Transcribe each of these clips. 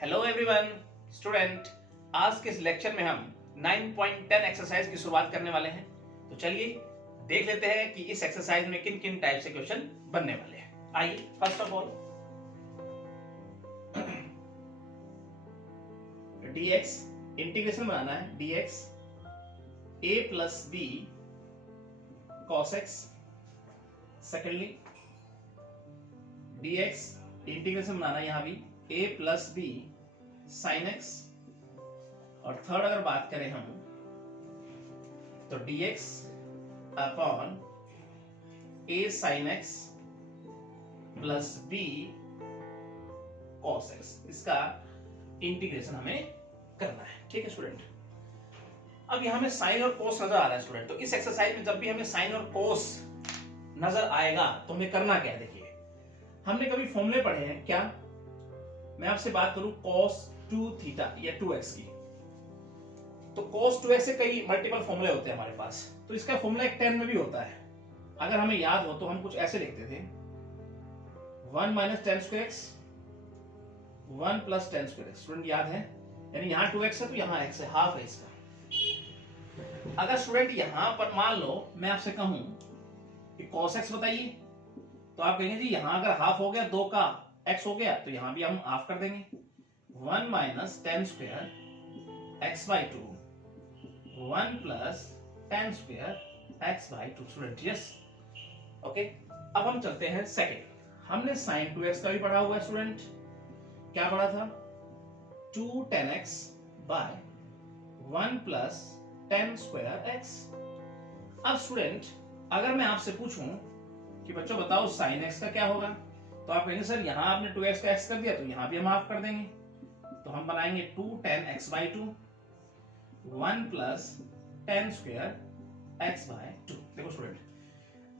Hello everyone student, आज के इस लेक्चर में हम 9.10 एक्सरसाइज की शुरुआत करने वाले हैं। तो चलिए देख लेते हैं कि इस एक्सरसाइज में किन किन टाइप से क्वेश्चन बनने वाले हैं। आइए, first of all dx integration बनाना है। dx a plus B cos x। Secondly dx integration बनाना है यहां भी a plus B sine x. और थर्ड अगर बात करें हम तो dx upon a sine x plus b cos x, इसका इंटीग्रेशन हमें करना है। ठीक है स्टूडेंट, अब यहां में साइन और कोस नजर आ रहा है स्टूडेंट। तो इस एक्सरसाइज में जब भी हमें साइन और कोस नजर आएगा तो हमें करना क्या है। देखिए, हमने कभी फॉर्मूले पढ़े हैं क्या? मैं आपसे बात करूं cos 2 थीटा या 2x की, तो cos 2x से कई मल्टीपल फॉर्मूले होते हैं हमारे पास। तो इसका फॉर्मूला एक 10 में भी होता है। अगर हमें याद हो तो हम कुछ ऐसे लिखते थे 1 minus ten square x 1 plus tan square x. Student याद है? यानी यहाँ 2x है तो यहाँ x है, हाफ है इसका। अगर स्टूडेंट यहां पर मान लो मैं आपसे कहूं कि cos x बताइए, तो आप कहेंगे जी यहां अगर हाफ हो गया 2 का x हो गया तो यहां भी हम हाफ कर देंगे। 1 minus ten square x by 2 1 plus tan square x by 2। Student yes, okay. अब हम चलते हैं सेकेंड। हमने साइन 2x का भी पढ़ा हुआ है स्टूडेंट। क्या पढ़ा था? 2 tan x by 1 plus tan square X. अब स्टूडेंट अगर मैं आपसे पूछूं कि बच्चों बताओ साइन x का क्या होगा, तो आप कहेंगे सर यहाँ आपने 2x का x कर दिया तो यहाँ भी हम हाफ कर देंगे। तो हम बनाएंगे 2 tan x by 2 1 plus tan square X by 2। देखो स्टूडेंट,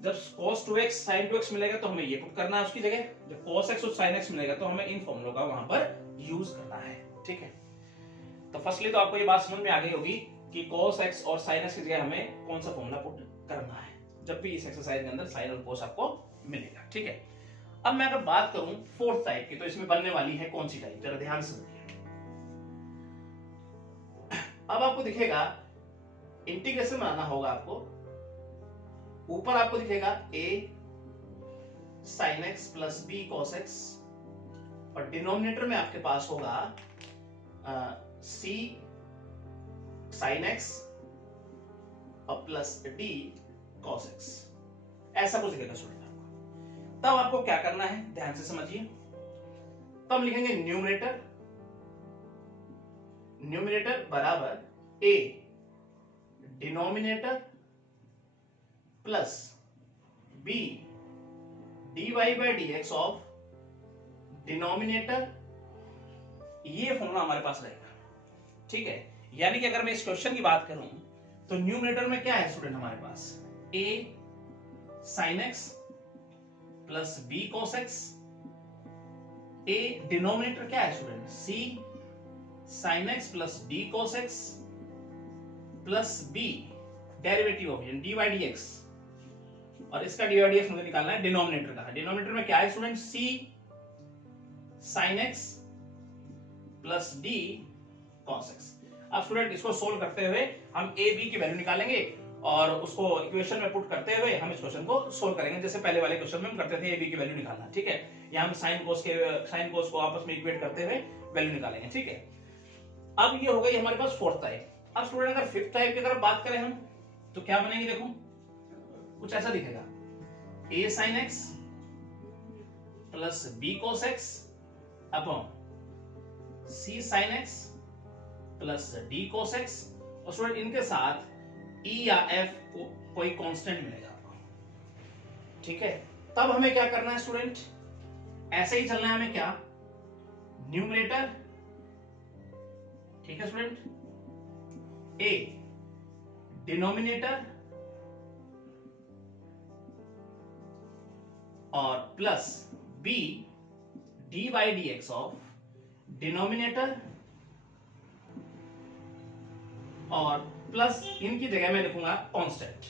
जब cos 2x sin 2x मिलेगा तो हमें ये पुट करना है उसकी जगह। जब cos x और sin x मिलेगा तो हमें इन फॉर्मूलों का वहां पर यूज करना है। ठीक है, तो फर्स्टली तो आपको ये बात समझ में आ गई होगी कि cos x और sin x की जगह हमें कौन सा फॉर्मूला पुट करना है जब भी इस एक्सरसाइज के अंदर साइन और cos आपको मिलेगा। ठीक है, अब मैं अगर बात करूं फोर्थ टाइप की, तो इसमें बनने वाली है कौन सी टाइप, जरा ध्यान से समझिए। अब आपको दिखेगा इंटीग्रेशन बनाना होगा आपको। ऊपर आपको दिखेगा a sin x plus b cos x, और डिनोमिनेटर में आपके पास होगा c sin x और प्लस d cos x। ऐसा कुछ दिखेगा स्टूडेंट आपको। तब आपको क्या करना है, ध्यान से समझिए। तब लिखेंगे न्यूमरेटर बराबर a denominator plus b dy by dx of denominator. ये फॉर्मूला हमारे पास रहेगा। ठीक है, यानी कि अगर मैं इस क्वेश्चन की बात करूं तो न्यूमरेटर में क्या है स्टूडेंट हमारे पास? a sin x plus b cos x। a denominator क्या है student? c sin x plus d cos x plus b derivative of dy dx, और इसका dy dx मुझे निकालना है डिनोमिनेटर का। डिनोमिनेटर में क्या है student? c sin x plus d cos x। अब स्टूडेंट इसको सोल्व करते हुए हम a b की वैल्यू निकालेंगे और उसको इक्वेशन में पुट करते हुए हम इस क्वेश्चन को सोल्व करेंगे, जैसे पहले वाले क्वेश्चन में हम करते थे a b की वैल्यू निकालना। ठीक है, यहाँ हम साइन कोस को आपस में इक्वेट करते हुए वैल्यू निकालेंगे। ठीक है, अब ये हो गई हमारे पास फोर्थ टाइप। अब स्टूडेंट अगर फिफ्थ टाइप की अगर बात करें हम तो क्या बनेगी? देखो कुछ ऐसा दिखेगा a sin x plus b cos x upon c sin x plus d cos x, और स्टूडेंट इनके साथ e या f को कोई कांस्टेंट मिलेगा आपको। ठीक है, तब हमें क्या करना है स्टूडेंट? ऐसे ही चलना है हमें। क्या? न्यूमरेटर, ठीक है स्टूडेंट, a डिनोमिनेटर और plus b dy by dx of denominator, और प्लस इनकी जगह मैं लिखूंगा कांस्टेंट।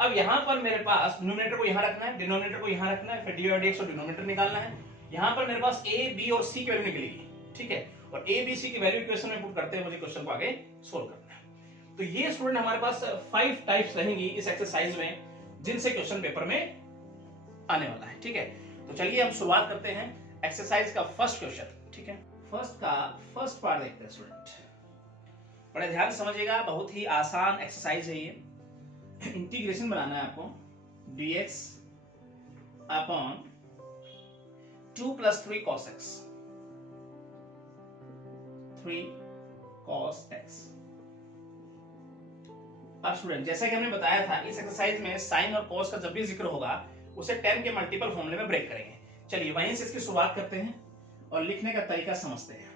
अब यहां पर मेरे पास न्यूमरेटर को यहां रखना है, डिनोमिनेटर को यहां रखना है, फिर dy और dx और डिनोमिनेटर निकालना है। यहां पर मेरे पास a b और c की वैल्यू निकलेगी। ठीक है, और ए बी सी की वैल्यू इक्वेशन में पुट करते हैं मुझे क्वेश्चन को आगे सोल्व करना है। तो ये स्टूडेंट हमारे पास 5 टाइप्स रहेंगी इस एक्सरसाइज में जिनसे क्वेश्चन पेपर में आने वाला है। ठीक है, तो चलिए हम शुरुआत करते हैं एक्सरसाइज का फर्स्ट क्वेश्चन। ठीक है, फर्स्ट पार्ट देखते हैं स्टूडेंट, बड़े ध्यान से समझिएगा, बहुत ही आसान एक्सरसाइज है ये। इंटीग्रेशन बनाना है आपको, dx upon 2 + 3 cos x, 3 cos x। अब स्टूडेंट जैसा कि हमने बताया था इस एक्सरसाइज में साइन और कॉस का जब भी जिक्र होगा उसे tan के मल्टीपल फॉर्मूले में ब्रेक करेंगे। चलिए वहीं से इसकी शुरुआत करते हैं और लिखने का तरीका समझते हैं।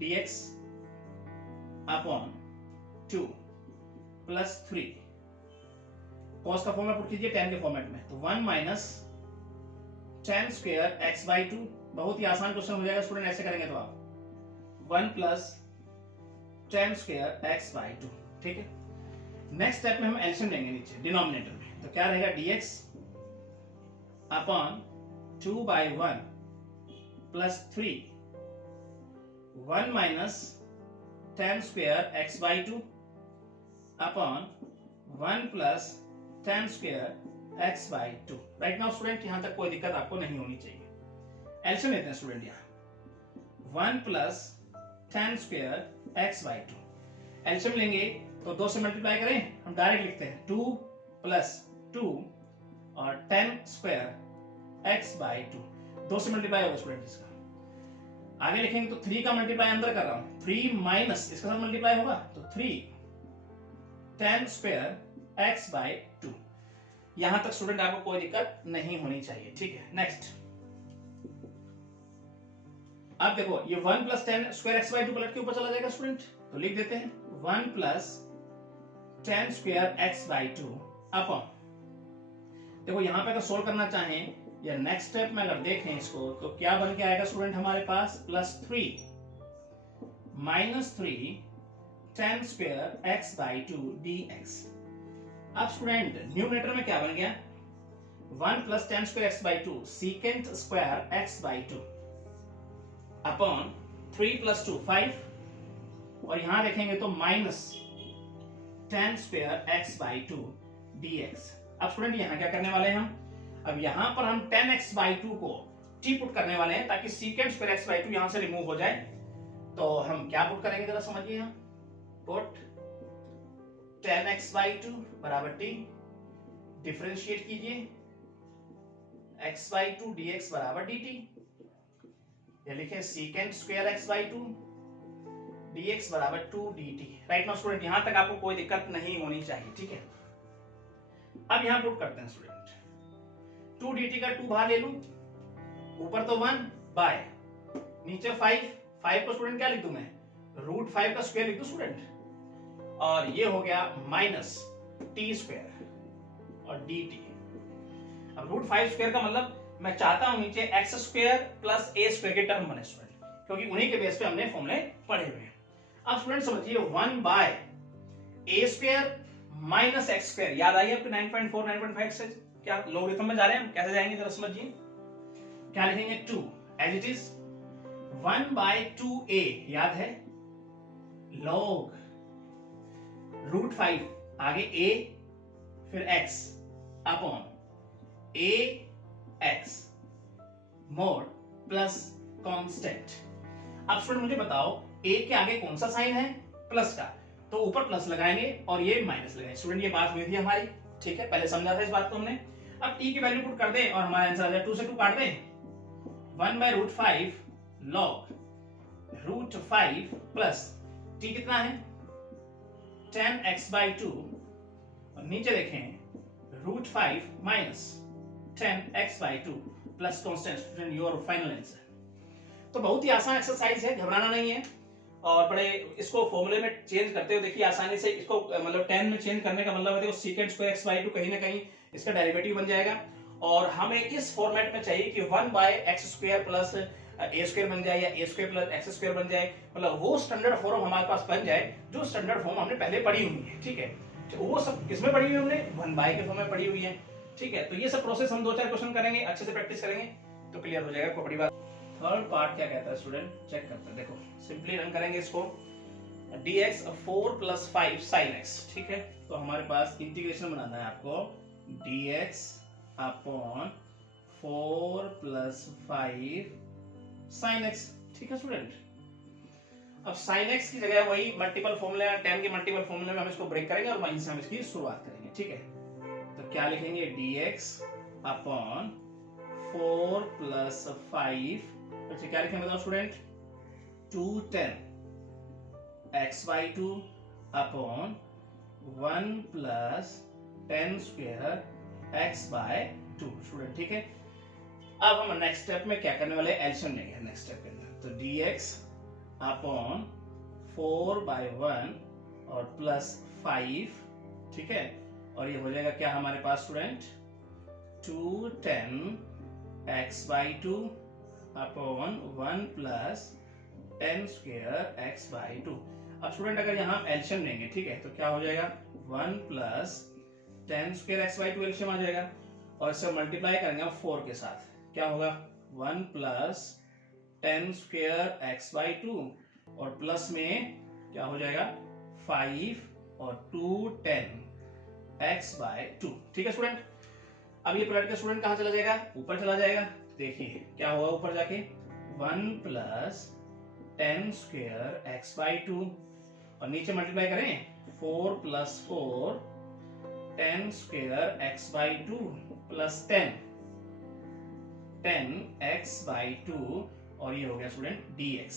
dx अपॉन 2 + 3 cos का फॉर्मूला पुट कीजिए tan के फॉर्मेट में, तो 1 - tan स्क्वायर x/2। बहुत ही आसान क्वेश्चन हो जाएगा स्टूडेंट, ऐसे करेंगे तो आप 1 + tan स्क्वायर x/2। ठीक है, नेक्स्ट स्टेप में हम एलसीएम लेंगे नीचे डिनोमिनेटर में, तो क्या रहेगा dx upon 2/1 + 3 1 - tan square x/2 upon 1 + tan square x/2। Right now student यहां तक कोई दिक्कत आपको नहीं होनी चाहिए। एलसीएम लेते हैं स्टूडेंट, यहां 1 + tan स्क्वायर x/2। एलसीएम लेंगे तो 2 से मल्टीप्लाई करें, हम डायरेक्ट लिखते हैं 2 + 2 और tan स्क्वायर x/2, 2 से मल्टीप्लाई होगा स्टूडेंट इसका। आगे लिखेंगे तो 3 का मल्टीप्लाई अंदर कर रहा हूं, 3 माइनस इसके साथ मल्टीप्लाई होगा तो 3 tan स्क्वायर x/2। यहां तक स्टूडेंट आपको कोई दिक्कत नहीं होनी चाहिए। ठीक है, नेक्स्ट अब देखो ये 1 + tan स्क्वायर x/2 पलट के ऊपर चला जाएगा स्टूडेंट, तो लिख देते हैं 1 + tan स्क्वायर x/2 अपॉन, देखो यहां पे अगर सोल्व करना चाहें या नेक्स्ट स्टेप में अगर देखें इसको तो क्या बन के आएगा स्टूडेंट हमारे पास +3 - 3 tan स्क्वायर x/2 dx। अब स्टूडेंट न्यूमरेटर में क्या बन गया, 1 + tan square x/2 secant square x/2 upon 3 + 2 5, और यहां देखेंगे तो -tan स्क्वायर x/2 dx। अब स्टूडेंट यहां क्या करने वाले हैं हम, अब यहां पर हम tan x/2 को t पुट करने वाले हैं ताकि secant स्क्वायर x/2 यहां से रिमूव हो जाए। तो हम क्या पुट करेंगे जरा समझिए, यहां put tan x/2 = t, differentiate कीजिए x/2 dx = dt, या लिखें secant square x/2 dx = 2 dt। Right now student यहां तक आपको कोई दिक्कत नहीं होनी चाहिए। ठीक है, अब यहां पुट करते हैं स्टूडेंट, 2 dt का 2 बाहर ले लूं, ऊपर तो 1 बाय नीचे 5 को स्टूडेंट क्या लिख दूं मैं, √5 का स्क्वायर लिख दूं स्टूडेंट, और ये हो गया -t² और dt। अब √5 स्क्वायर का मतलब मैं चाहता हूं नीचे x² + a² के टर्म बने स्टूडेंट, क्योंकि उन्हीं के बेस पे हमने फॉर्मूले पढ़े हुए हैं। अब स्टूडेंट समझिए 1/a² - x², याद आई आपको 9.4 9.5 से क्या लॉगरिथम में जा रहे हैं हम, कैसे जाएंगे जरा समझिए। क्या लिखेंगे 2 एज इट इज 1/2a, याद है log √5 आगे a फिर x upon ax mode plus constant. अब स्टूडेंट मुझे बताओ a के आगे कौन सा साइन है, प्लस का, तो ऊपर प्लस लगाएंगे और ये माइनस लगाएंगे। स्टूडेंट ये बात हुई थी हमारी, ठीक है, पहले समझा था इस बात को हमने। अब t की वैल्यू पुट कर दें और हमारा आंसर आ जाए 2 से 2 काट दें, 1/√5 log √5 प्लस t कितना है tan x/2, और नीचे देखें √5 minus tan x/2 plus constant. Student your final answer. तो बहुत ही आसान एक्सरसाइज है, घबराना नहीं है, और बड़े इसको फॉर्मूले में चेंज करते हो देखिए आसानी से इसको, मतलब 10 में चेंज करने का मतलब है secant स्क्वायर x/2 कहीं ना कहीं इसका डेरिवेटिव बन जाएगा, और हमें इस फॉर्मेट में चाहिए कि 1/x² प्लस a² बन जाए या a² प्लस x² बन जाए, मतलब वो स्टैंडर्ड फॉर्म हमारे पास बन जाए जो स्टैंडर्ड फॉर्म हमने पहले पढ़ी हुई है। ठीक है, तो वो सब किसमें पढ़ी हुई है हमने, 1/, के फॉर्म में पढ़ी हुई है। ठीक है, तो ये सब प्रोसेस हम 2-4 क्वेश्चन करेंगे, अच्छे से प्रैक्टिस करेंगे तो क्लियर हो जाएगा, कोई बड़ी बात। थर्ड पार्ट क्या कहता है स्टूडेंट, चेक करते हैं। देखो सिंपली रन करेंगे इसको, dx 4 + 5 sin x, ठीक है। तो हमारे पास इंटीग्रेशन बनाना है आपको, dx अपॉन 4 + 5 sin x, ठीक है स्टूडेंट। अब sin x की जगह वही मल्टीपल फॉर्मूला या tan के मल्टीपल फॉर्मूले में हम इसको ब्रेक करेंगे और वहीं से हम इसकी शुरुआत करेंगे, ठीक है। तो क्या लिखेंगे, dx अपॉन 4 + 5, अच्छा क्या लिखेंगे बताओ student, 2tan x/2 upon 1 + tan square x/2, student ठीक है। अब हम नेक्स्ट स्टेप में क्या करने वाले हैं, एल्शियम लेंगे नेक्स्ट स्टेप के अंदर। तो dx अपॉन 4/1 और +5, ठीक है। और ये हो जाएगा क्या हमारे पास student, 2tan x/2 upon 1 + tan square x/2। अब स्टूडेंट अगर यहाँ हम एल्शियम लेंगे, ठीक है, तो क्या हो जाएगा, 1 + tan स्क्वायर x/2 एल्शियम आ जाएगा, और इसे मल्टीप्लाई करेंगे हम 4 के साथ, क्या होगा, 1 + tan स्क्वायर x/2 और प्लस में क्या हो जाएगा 5 और 2tan x/2, ठीक है स्टूडेंट। अब ये पलट के स्टूडेंट कहां चला जाएगा, ऊपर चला जाएगा। देखिए क्या होगा ऊपर जाके, 1 + tan स्क्वायर x/2 और नीचे मल्टीप्लाई करें 4 + 4 tan square x/2 plus 10 x/2 और ये हो गया स्टूडेंट dx,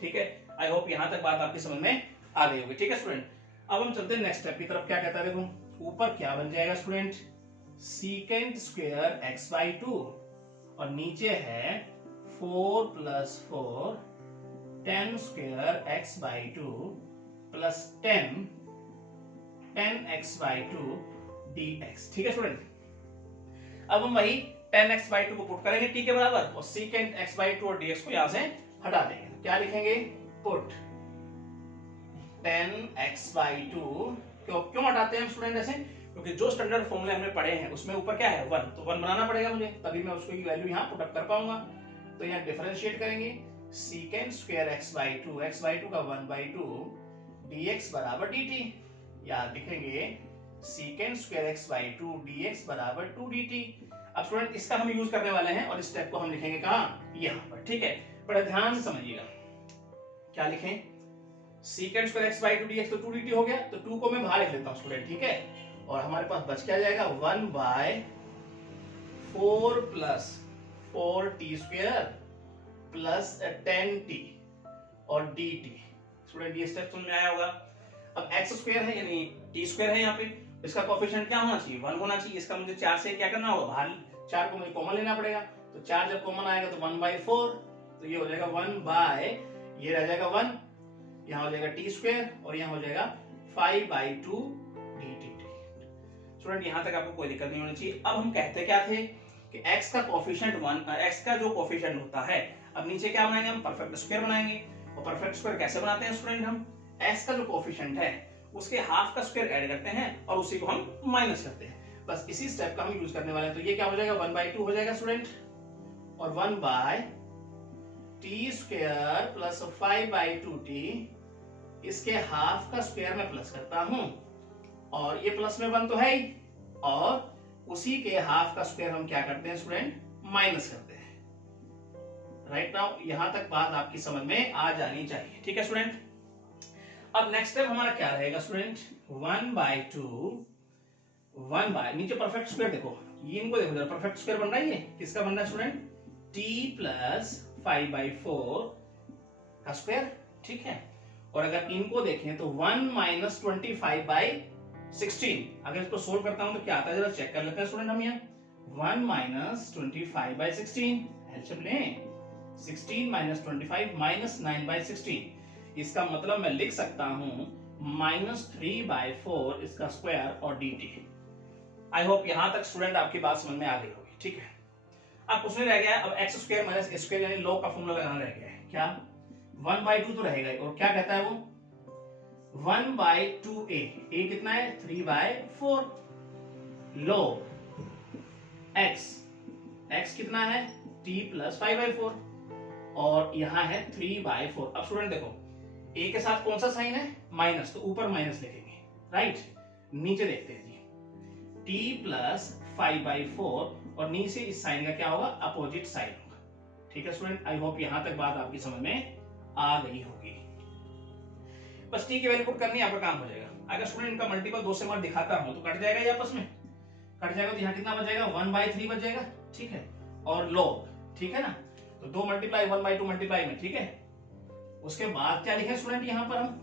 ठीक है। आई होप यहां तक बात आपकी समझ में आ गई होगी, ठीक है स्टूडेंट। अब हम चलते हैं नेक्स्ट स्टेप की तरफ। क्या कहता है देखो, ऊपर क्या बन जाएगा स्टूडेंट, secant स्क्वायर x/2 और नीचे है 4 + 4 tan square x/2 plus 10 x/2 dx, ठीक है स्टूडेंट। अब हम वही 10 x/2 को पुट करेंगे t के बराबर, और secant x/2 और dx को यहां से हटा देंगे। क्या लिखेंगे, पुट 10 x/2, क्यों हटाते हैं हम स्टूडेंट ऐसे, क्योंकि जो स्टैंडर्ड फॉर्मूले हमने पढ़े हैं उसमें ऊपर क्या है 1, तो 1 बनाना पड़ेगा मुझे, तभी मैं उसको की वैल्यू यहाँ पुट अप कर पाऊंगा। तो यहाँ डिफरेंशिएट करेंगे, secant स्क्वायर x/2 का 1/2 dx बराबर dt, या लिखेंगे secant स्क्वायर x/2 dx बराबर 2 dt। अब स्टूडेंट इसका हम यूज करने वाले हैं और इस स्टेप को हम लिखेंगे कहाँ, यहाँ पर, ठीक है। बड़ा ध्यान से समझिएगा, क्या लिखें, secant स्क्वायर x/2 dx तो 2 dt हो गया, तो 2 को मैं बाहर लिख लेता हूँ स्टूडेंट, ठीक है। और हमारे पास बच क्या जाएगा, 1/4 + 4t स्क्वायर प्लस 10t और dt, स्टूडेंट ये स्टेप समझ में आया होगा। अब x स्क्वायर है यानी t स्क्वायर है, यहाँ पे इसका कोएफिशिएंट क्या होना चाहिए, 1 होना चाहिए। इसका मुझे 4 से क्या करना होगा, बाहर 4 को मुझे कॉमन लेना पड़ेगा, तो 4 जब कॉमन आएगा तो 1/4, तो ये हो जाएगा 1 ये रह जाएगा 1, यहाँ हो जाएगा t स्क्वायर और यहाँ हो जाएगा 5/2 dt। स्टूडेंट यहाँ तक आपको कोई दिक्कत नहीं होनी चाहिए। अब हम कहते क्या थे कि x का कोएफिशिएंट 1, x का जो कोएफिशिएंट होता है, अब नीचे क्या बनाएंगे हम, परफेक्ट स्क्वायर बनाएंगे। और परफेक्ट स्क्वायर कैसे बनाते हैं स्टूडेंट, हम x का जो कोएफिशिएंट है उसके हाफ का स्क्वायर ऐड करते हैं और उसी को हम माइनस करते हैं, बस इसी स्टेप का हम यूज करने वाले हैं। तो ये क्या हो जाएगा, 1/2 हो जाएगा स्टूडेंट, और 1/t स्क्वायर प्लस 5/2t, इसके हाफ का स्क्वायर में प्लस करता हूं, और ये प्लस में 1 तो है ही, और उसी के हाफ का स्क्वायर हम क्या करते हैं स्टूडेंट, माइनस करते हैं। राइट नाउ यहां तक बात आपकी समझ में आ जानी चाहिए, ठीक है स्टूडेंट। अब नेक्स्ट स्टेप हमारा क्या रहेगा स्टूडेंट, 1/2 नीचे परफेक्ट स्क्वायर देखो, ये इनको देखो जरा, परफेक्ट स्क्वायर बन रहा है, ये किसका बन रहा है स्टूडेंट, t प्लस 5/4 का स्क्वायर, ठीक है। और अगर इनको देखें तो 1 - 25/16, अगर इसको सोल्व करता हूं तो क्या आता है, जरा चेक कर लेते हैं स्टूडेंट हम यहाँ। 1 - 25/16 एलसीएम लें, 16 - 25 -9/16, इसका मतलब मैं लिख सकता हूं -3/4 इसका स्क्वायर और dt। आई होप यहां तक स्टूडेंट आपकी बात समझ में आ गई होगी, ठीक है। अब कुछ नहीं रह गया, अब x square minus a square यानी log का फॉर्मूला लगाना रह गया है। क्या, 1/2 तो रहेगा ही, और क्या कहता है वो, 1/2a, a कितना है 3/4, log x कितना है t प्लस 5/4, और यहाँ है 3/4। अब स्टूडेंट देखो a के साथ कौन सा साइन है, माइनस, तो ऊपर माइनस लिखेंगे, राइट। नीचे देखते हैं जी, t प्लस 5/4 और नीचे इस साइन का क्या होगा, अपोजिट साइन होगा। ठीक है स्टूडेंट, आई होप यहां तक बात आपकी समझ में आ गई होगी। बस t की वैल्यू पुट करनी है, आपका काम हो जाएगा। अगर स्टूडेंट इनका मल्टीपल 2 से मत दिखाता हूं तो कट जाएगा ये आपस में, कट जाएगा तो यहाँ कितना बच जाएगा, 1/3 बच जाएगा, ठीक है। और log, ठीक है ना, तो 2 मल्टीप्लाई 1/2 मल्टीप्लाई में, ठीक है। उसके बाद क्या लिखे स्टूडेंट, यहाँ पर हम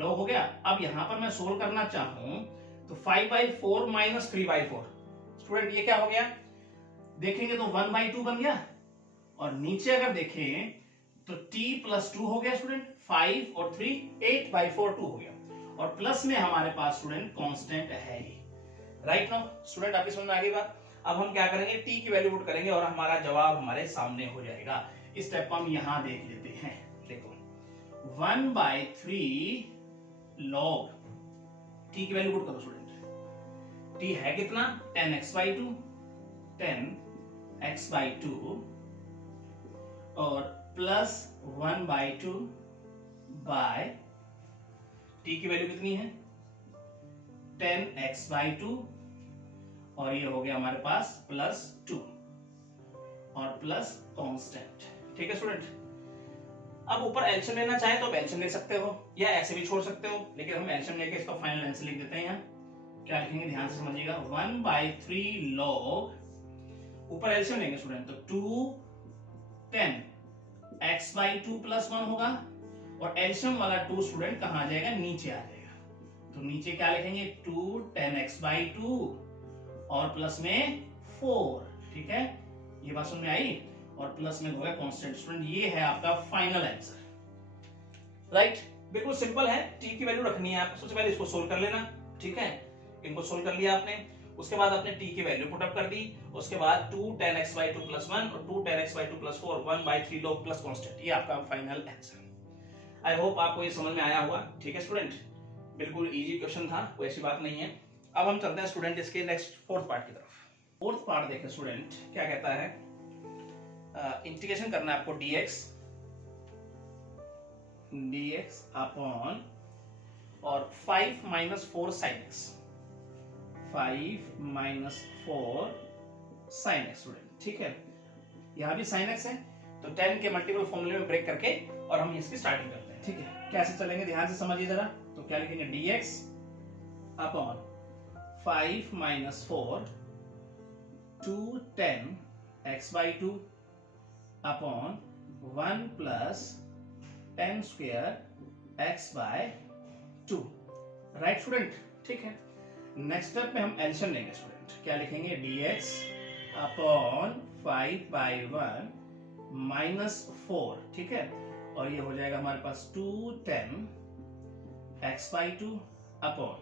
log हो गया। अब यहाँ पर मैं सोल्व करना चाहूं तो 5/4 माइनस 3/4, स्टूडेंट ये क्या हो गया, देखेंगे तो 1/2 बन गया। और नीचे अगर देखें तो t प्लस 2 हो गया स्टूडेंट, 5 और 3 8/4 2 हो गया। और प्लस में हमारे पास स्टूडेंट कांस्टेंट है ही, राइट नाउ स्टूडेंट, आपकी समझ में आ गई बात। अब हम क्या करेंगे, t की वैल्यू पुट करेंगे और हमारा जवाब हमारे सामने हो जाएगा। इस स्टेप को हम यहां देख लेते हैं। देखो 1/3 log t की वैल्यू पुट करो स्टूडेंट, t है कितना, 10x/2, 10x/2 और प्लस 1/2 बाय t की वैल्यू कितनी है, 10x/2 और ये हो गया हमारे पास प्लस 2 और प्लस कांस्टेंट। ठीक है स्टूडेंट, अब ऊपर एलसीएम लेना चाहे तो एलसीएम ले सकते हो या ऐसे भी छोड़ सकते हो, लेकिन हम एलसीएम लेके इसका फाइनल आंसर लिख देते हैं। यहाँ क्या लिखेंगे, ध्यान से समझिएगा, 1/3 log, ऊपर एलसीएम लेंगे स्टूडेंट तो 2 10x/2 प्लस 1 होगा और एलसीएम वाला 2 स्टूडेंट कहां आ जाएगा, नीचे आ जाएगा। तो नीचे क्या लिखेंगे, 2 10x/2 और प्लस में 4, ठीक है, ये बात समझ में आई। और प्लस में होगा कांस्टेंट। स्टूडेंट ये है आपका फाइनल आंसर, राइट। बिल्कुल सिंपल है, टी की वैल्यू रखनी है आपको, सबसे पहले इसको सोल्व कर लेना, ठीक है। इनको सोल्व कर लिया आपने, उसके बाद आपने टी की वैल्यू पुट अप कर दी, उसके बाद 2 10x/2 प्लस 1 और 2 10x/2 plus 4 1/3 log plus constant, ये आपका फाइनल आंसर। आई होप आपको ये समझ में आया होगा, ठीक है स्टूडेंट। बिल्कुल इजी क्वेश्चन था, कोई ऐसी बात नहीं है। अब हम चलते हैं स्टूडेंट इसके नेक्स्ट फोर्थ पार्ट की तरफ। फोर्थ पार्ट देखें स्टूडेंट, क्या कहता है, इंटीग्रेशन करना है आपको dx अपॉन और 5 - 4 sin x, 5 - 4 sin x student, ठीक है। यहां भी sin x है तो 10 के मल्टीपल फॉर्मूले में ब्रेक करके और हम इसकी स्टार्टिंग करते हैं, ठीक है। कैसे चलेंगे ध्यान से समझिए जरा। तो क्या लिखेंगे, dx upon 5 - 4 2 10x/2 upon 1 plus 10 square x/2, right student, ठीक है। नेक्स्ट स्टेप में हम एलसीएम लेंगे स्टूडेंट, क्या लिखेंगे, dx अपॉन 5/1 माइनस 4, ठीक है। और ये हो जाएगा हमारे पास 2 10x/2 upon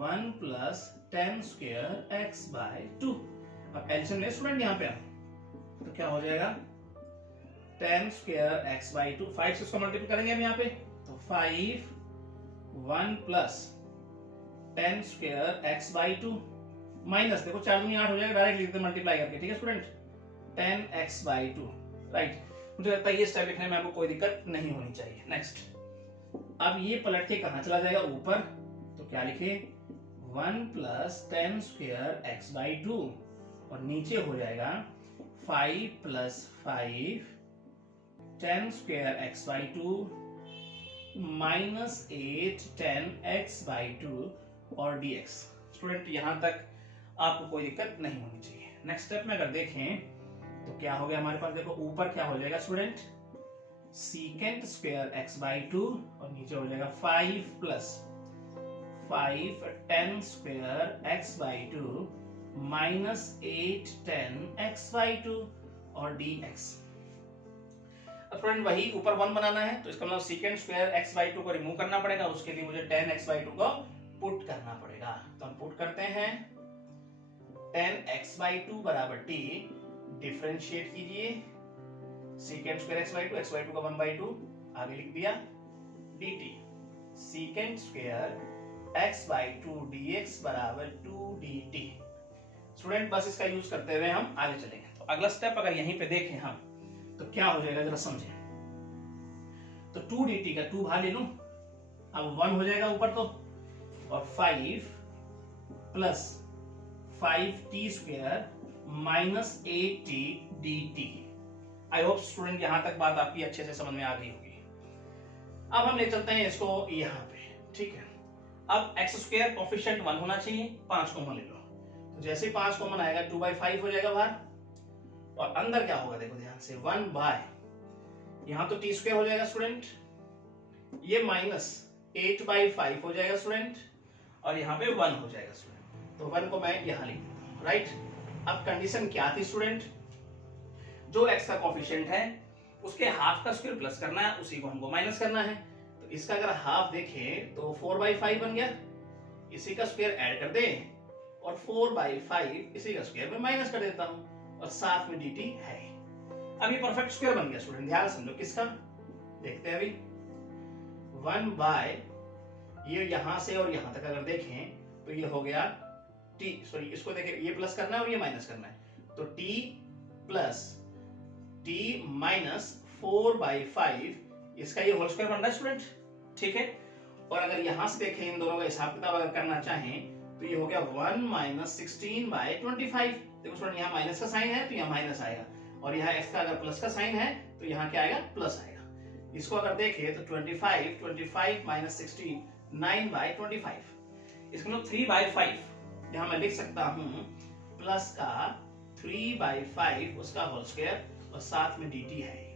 1 plus 10 square x/2। अब एलसीएम ले स्टूडेंट यहाँ पे, तो क्या हो जाएगा, 10 स्क्वायर x/2, 5 से इसको मल्टीप्लाई करेंगे हम यहाँ पे, तो 5 1 प्लस 10 स्क्वायर x/2 माइनस, देखो 4 दूनी 8 हो जाएगा, डायरेक्ट लिखते हैं मल्टीप्लाई करके, ठीक है स्टूडेंट, 10x/2, राइट। मुझे लगता है ये स्टेप लिखने में आपको कोई दिक्कत नहीं होनी चाहिए। नेक्स्ट, अब ये पलट के कहां चला जाएगा, ऊपर, तो क्या लिखे, 1 प्लस 10 स्क्वायर x/2 और नीचे हो जाएगा 5 plus 5 10 square x/2 minus 8 10x/2 और dx। स्टूडेंट यहां तक आपको कोई दिक्कत नहीं होनी चाहिए। नेक्स्ट स्टेप में अगर देखें तो क्या हो गया हमारे पास, देखो ऊपर क्या हो जाएगा स्टूडेंट, सीकेंट स्क्वायर x/2 और नीचे हो जाएगा 5 plus 5 10 square x/2 minus 8 10x/2 और dx। अब स्टूडेंट वही ऊपर 1 बनाना है, तो इसका मतलब सीकेंट स्क्वायर x/2 को रिमूव करना पड़ेगा, उसके लिए मुझे 10x/2 को पुट करना पड़ेगा। तो हम पुट करते हैं 10x/2 बराबर t, डिफरेंशिएट कीजिए, सीकेंट स्क्वायर x/2 का 1/2 आगे लिख दिया, dt secant square x/2 dx बराबर 2 dt। स्टूडेंट बस इसका यूज करते हुए हम आगे चलेंगे। तो अगला स्टेप अगर यहीं पे देखें हम, तो क्या हो जाएगा जरा समझे। तो 2dt का 2 बाहर ले लूं, अब 1 हो जाएगा ऊपर तो, और 5 plus 5t square minus 8t dt। I hope student यहां तक बात आपकी अच्छे से समझ में आ गई होगी। अब हम ले चलते हैं इसको यहाँ पे, ठीक है। अब एक्स स्क्वायर कोफिशिएंट 1 होना चाहिए, 5 कॉमन ले लो। तो जैसे ही 5 कॉमन आएगा 2/5 हो जाएगा बाहर, और अंदर क्या होगा देखो ध्यान से, 1 बाय, यहाँ तो टी स्क्वायर हो जाएगा स्टूडेंट, ये माइनस 8/5 हो जाएगा स्टूडेंट, और यहाँ पे 1 हो जाएगा स्टूडेंट। तो 1 को मैं यहाँ लिख देता हूँ, राइट। अब कंडीशन क्या थी स्टूडेंट, जो एक्स का कोफिशिएंट है उसके हाफ का स्क्वायर प्लस करना है, उसी को हमको माइनस करना है। तो इसका अगर हाफ देखें तो 4/5 बन गया, इसी का स्क्वायर ऐड कर दे, और 4/5 इसी का स्क्वायर में माइनस कर देता हूं, और साथ में dt है। अब ये परफेक्ट स्क्वायर बन गया स्टूडेंट, ध्यान समझो किसका, देखते हैं अभी। 1 बाय, ये यहां से और यहां तक अगर देखें तो ये हो गया t, सॉरी इसको देखें, ये प्लस करना है और ये माइनस करना है, तो t प्लस t माइनस 4/5, इसका ये होल स्क्वायर बन रहा है स्टूडेंट, ठीक है। और अगर यहां से देखें, इन दोनों का हिसाब किताब अगर करना चाहें तो ये हो गया 1 माइनस 16/25। देखो स्टूडेंट यहाँ माइनस का साइन है तो यहाँ माइनस आएगा, और यहाँ x का अगर प्लस का साइन है तो यहाँ क्या आएगा, प्लस आएगा। इसको अगर देखें तो 25 माइनस 16 9/25। इसको 3/5 यहाँ मैं लिख सकता हूँ, प्लस का 3/5 उसका होल स्क्वायर, और साथ में dt है।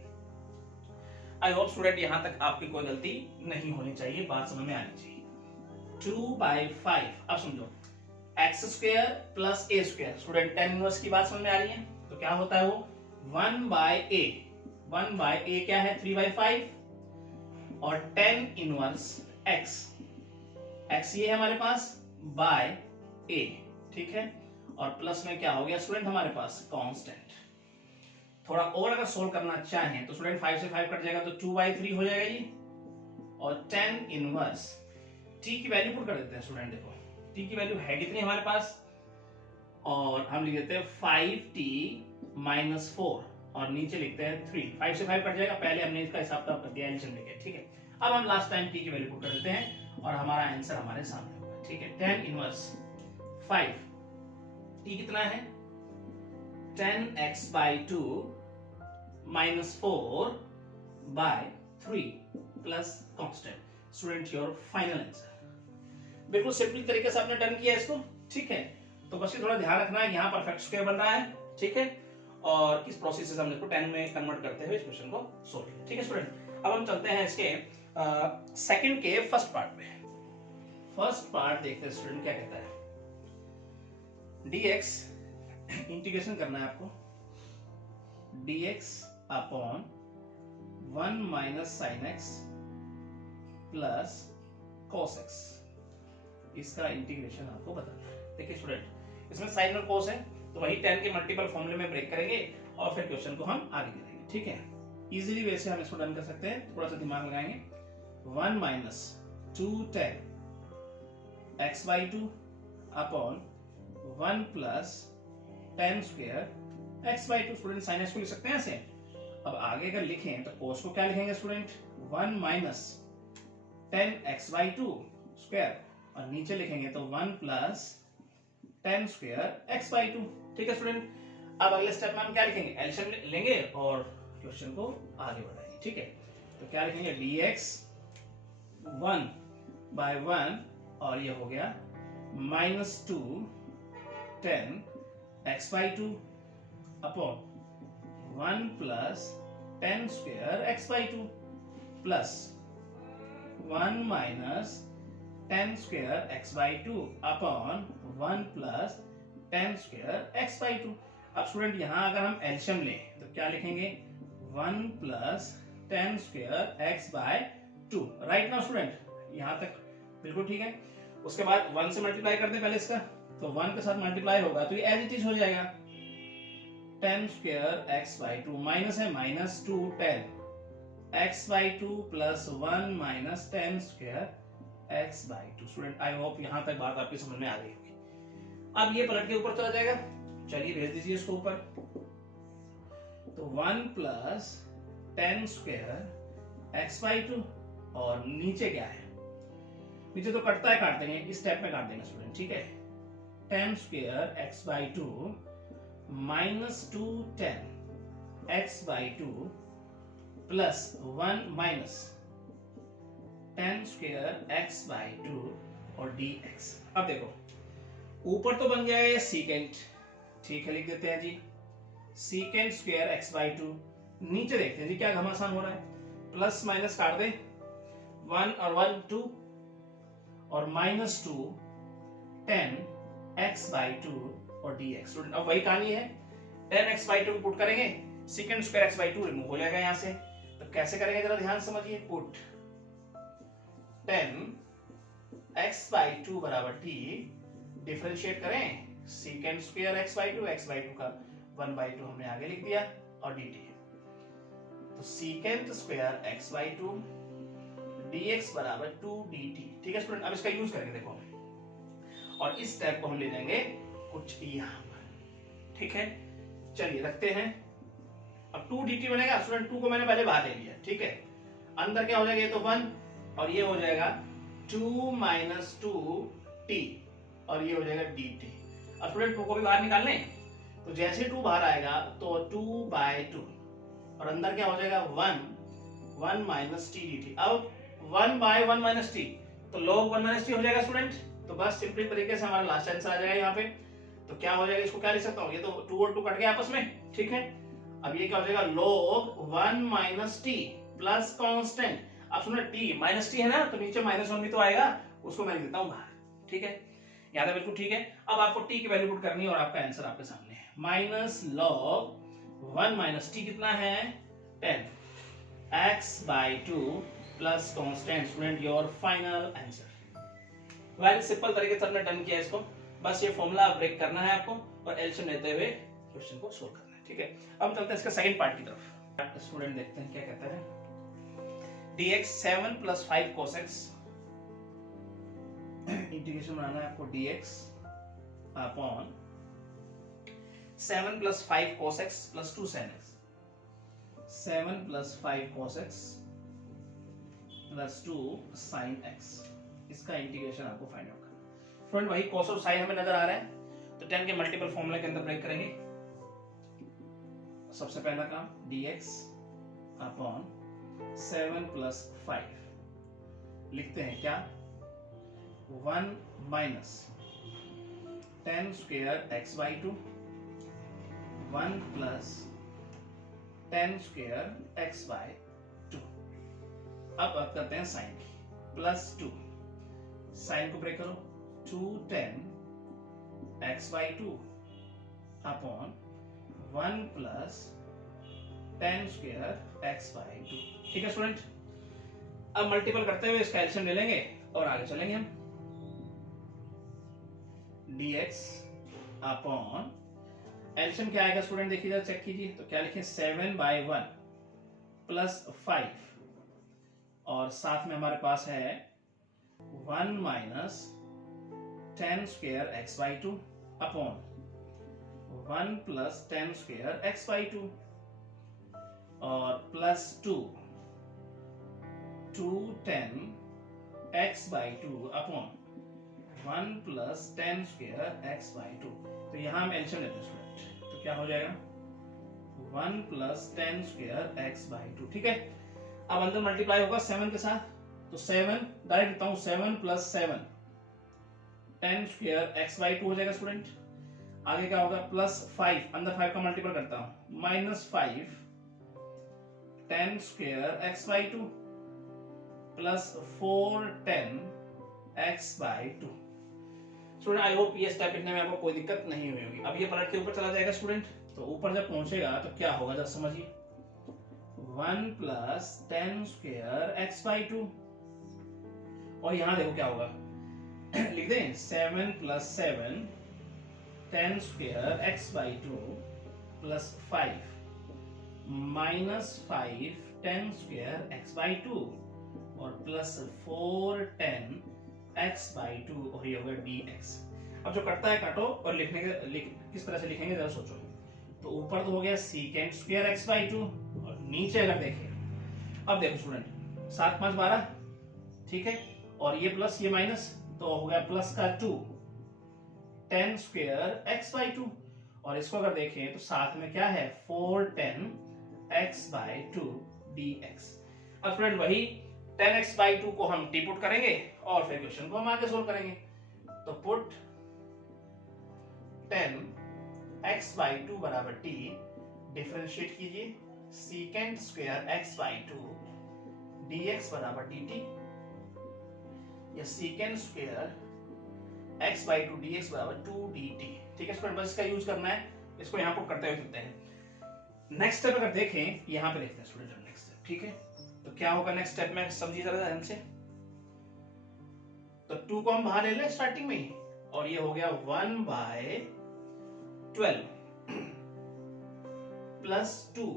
आई होप स्टूडेंट यहां तक आपकी कोई गलती नहीं होनी चाहिए, बात समझ में आनी चाहिए। 2/5, अब समझो, x square plus A square, student tan inverse की बात समझ में आ रही है, तो क्या होता है वो 1/a, 1/a क्या है 3/5, और tan इनवर्स x, x ये है हमारे पास बाय a, ठीक है। और प्लस में क्या हो गया स्टूडेंट हमारे पास कांस्टेंट। थोड़ा और अगर सोल्व करना चाहें तो स्टूडेंट 5 से 5 कट जाएगा तो 2/3 हो जाएगा ये, और tan इनवर्स t की वैल्यू पुट कर देते हैं स्टूडेंट। देखो t की वैल्यू है कितनी हमारे पास, और हम लिख देते हैं 5t माइनस 4, और नीचे लिखते हैं 3। 5 से 5 कट जाएगा, पहले हमने इसका हिसाब किताब कर दिया एलसीएम लेके, ठीक है। अब हम लास्ट टाइम t की वैल्यू पुट कर देते हैं और हमारा आंसर हमारे सामने होगा, ठीक है। tan इनवर्स 5, t कितना है 10x/2 minus 4/3 plus constant। Student your final answer. बिल्कुल सिंपल तरीके से आपने डन किया इसको, ठीक है। तो बस ये थोड़ा ध्यान रखना है, यहाँ परफेक्ट स्क्वायर बन रहा है, ठीक है, और किस प्रोसेस से हम इसको 10 में कन्वर्ट करते हुए इस क्वेश्चन को सोल्व किया, ठीक है स्टूडेंट। अब हम चलते हैं इसके सेकंड के फर्स्ट पार्ट में। फर्स्ट पार्ट देखते हैं स्टूडेंट क्या कहता है। dx इंटीग्रेशन करना है आपको, dx upon 1 minus sine x plus cos x, इसका इंटीग्रेशन आपको बताना है। देखिए स्टूडेंट, इसमें साइन और cos है, तो वही tan के मल्टीपल फॉर्मूले में ब्रेक करेंगे और फिर क्वेश्चन को हम आगे करेंगे, ठीक है। इजीली वैसे हम इसको डन कर सकते हैं, थोड़ा सा दिमाग लगाएंगे। 1 minus 2 tan x/2 upon 1 plus tan square x/2। Student sine x को लिख सकते हैं ऐसे। अब आगे अगर लिखें तो cos को क्या लिखेंगे student, 1 minus tan x/2 square, और नीचे लिखेंगे तो 1 प्लस tan स्क्वायर x/2, ठीक है स्टूडेंट। अब अगले स्टेप में हम क्या लिखेंगे, एलसीएम लेंगे और क्वेश्चन को आगे बढ़ाएंगे, ठीक है। तो क्या लिखेंगे, dx 1/1, और ये हो गया -2 tan x/2 upon 1 plus tan square x/2 plus 1 minus tan square x/2 upon 1 plus tan square x/2। अब स्टूडेंट यहाँ अगर हम एलसीएम लें तो क्या लिखेंगे, 1 plus tan square x/2, right ना स्टूडेंट, यहाँ तक बिल्कुल ठीक है। उसके बाद 1 से मल्टीप्लाई कर दे पहले इसका, तो 1 के साथ मल्टीप्लाई होगा तो ये एज इट इज हो जाएगा, tan स्क्वायर x/2 माइनस है -2 tan x/2 plus 1 minus tan square x/2। Student I hope यहां तक बात आपकी समझ में आ गई होगी। अब ये पलट के ऊपर चला जाएगा, चलिए भेज दीजिए इसको ऊपर। तो 1 plus 10 square x by two, और नीचे क्या है, नीचे तो कटता है, काट देंगे, इस स्टेप में काट देंगे स्टूडेंट, ठीक है। 10 square x by to minus 2 10 x by two plus 1 minus 10 square x by two और dx। अब देखो ऊपर तो बन गया है सीकेंट, ठीक है, लिख देते हैं जी secant square x by two. नीचे देखते हैं जी क्या घमासान हो रहा है, प्लस माइनस काट दे, 1 और 1 2 और माइनस 2 10 एक्स बाई टू और dx। स्टूडेंट अब वही कहानी है, 10 एक्स बाई टू पुट करेंगे, secant square x by to remove हो जाएगा यहां से। तो कैसे करेंगे जरा ध्यान समझिए, पुट 10 एक्स बाई टू बराबर t, डिफरेंशिएट करें secant square x by to का 1 बाई टू हमने आगे लिख दिया और dt। तो secant square x by to dx बराबर 2 dt, ठीक है स्टूडेंट। अब इसका यूज करेंगे देखो, और इस स्टेप को हम ले जाएंगे कुछ यहां पर, ठीक है। चलिए रखते हैं, अब 2 dt बनेगा स्टूडेंट, 2 को मैंने पहले बाहर ले लिया, ठीक है। अंदर क्या हो जाएगा, ये तो 1 और ये हो जाएगा 2 माइनस 2 t और ये हो जाएगा dt। अब स्टूडेंट 2 को भी बाहर निकाल लें, तो जैसे 2 बाहर आएगा तो 2 बाय 2 और अंदर क्या हो जाएगा 1 माइनस टी dt। अब 1 बाय 1 माइनस टी, तो log 1 माइनस टी हो जाएगा स्टूडेंट। तो बस सिंपली तरीके से हमारा लास्ट आंसर आ जाएगा यहाँ पे। तो क्या हो जाएगा, इसको क्या लिख सकता हूँ, ये तो 2 और 2 कट गए आपस में, ठीक है। अब ये क्या हो जाएगा, log 1 minus T plus constant. अब सुनो टी माइनस टी है ना, तो नीचे -1 भी तो आएगा, उसको मैं लिख देता हूँ बाहर, ठीक है। याद है, बिल्कुल ठीक है। अब आपको टी की वैल्यू पुट करनी है और आपका आंसर आपके सामने है, माइनस log 1 माइनस टी कितना है 10 x by two plus constant. Student your final answer. Very simple तरीके से हमने डन किया इसको, बस ये फॉर्मूला ब्रेक करना है आपको और एलसीएम लेते हुए क्वेश्चन को सोल्व करना है, ठीक है। अब चलते हैं इसके सेकंड पार्ट की तरफ। स्टूडेंट देखते हैं क्या कहता है, dx 7 plus 5 cos x, integration बनाना है आपको dx upon 7 plus 5 cos x plus 2 sin x, 7 plus 5 cos x plus 2 sin x, इसका इंटीग्रेशन आपको फाइंड आउट करना है। फ्रेंड वही cos और sin हमें नजर आ रहा है, तो 10 के मल्टीपल फॉर्मूले के अंदर ब्रेक करेंगे। सबसे पहला काम dx अपॉन 7 प्लस 5 लिखते हैं क्या, 1 minus 10 square x by to 1 plus 10 square x by to. अब बात करते हैं साइन की, प्लस 2, साइन को ब्रेक करो, 2 10 x by two upon 1 plus 10 square x by to, ठीक है स्टूडेंट। अब मल्टीपल करते हुए इसका एलसीएम ले लेंगे और आगे चलेंगे हम। dx अपॉन एलसीएम क्या आएगा स्टूडेंट, देखिए जरा चेक कीजिए, तो क्या लिखें 7 बाई 1 प्लस 5 और साथ में हमारे पास है 1 minus 10 square x by two upon 1 plus 10 square x by two और plus 2 10 x by two upon 1 plus 10 square x by two. तो यहां हम एलसीएम लेते हैं स्टूडेंट, तो क्या हो जाएगा 1 plus 10 square x by to, ठीक है। अब अंदर मल्टीप्लाई होगा 7 के साथ, तो 7 डायरेक्ट लिखता हूं, 7 plus 7 10 square x by to हो जाएगा स्टूडेंट। आगे क्या होगा, प्लस 5, अंदर 5 का मल्टीपल करता हूं, minus 5 10 square x by two plus 4 10 x by to. Student I hope ये स्टेप लिखने में आपको कोई दिक्कत नहीं हुई होगी। अब ये पलट के ऊपर चला जाएगा स्टूडेंट, तो ऊपर जब पहुंचेगा तो क्या होगा जरा समझिए, 1 plus 10 square x by two और यहां देखो क्या होगा, लिख दें 7 plus 7 10 square x by two plus 5 minus 5 10 square x by two और प्लस 4 10 एक्स बाई टू और ये होगा dx। अब जो कटता है काटो और लिखने के किस तरह से लिखेंगे जरा सोचो। तो ऊपर तो हो गया सीकेंड स्क्वायर एक्स बाई 2 और नीचे अगर देखें, अब देखो स्टूडेंट 7 5 12, ठीक है, और ये प्लस ये माइनस, तो हो गया प्लस का 2 10 स्क्वायर एक्स बाई 2, और इसको अगर देखें तो साथ में क्या है 4 10 एक्स बाई 2 dx। अब स्टूडेंट वही 10x बाई 2 को हम टी पुट करेंगे और फिर क्वेश्चन को हम आगे सोल्व करेंगे। तो पुट 10x बाई 2 बराबर t, डिफरेंशिएट कीजिए secant square x by 2 dx बराबर dt, या secant square x by 2 dx बराबर 2 dt। ठीक है स्टूडेंट, बस इसका यूज करना है, इसको यहाँ पुट करते हुए चलते हैं। नेक्स्ट स्टेप अगर देखें, यहाँ पे देखते हैं स्टूडेंट नेक्स्ट स्टेप, ठीक है। तो क्या होगा नेक्स्ट स्टेप में, समझिए जरा ध्यान से। तो 2 को हम बाहर ले लें स्टार्टिंग में ही, और ये हो गया 1 by 12 plus 2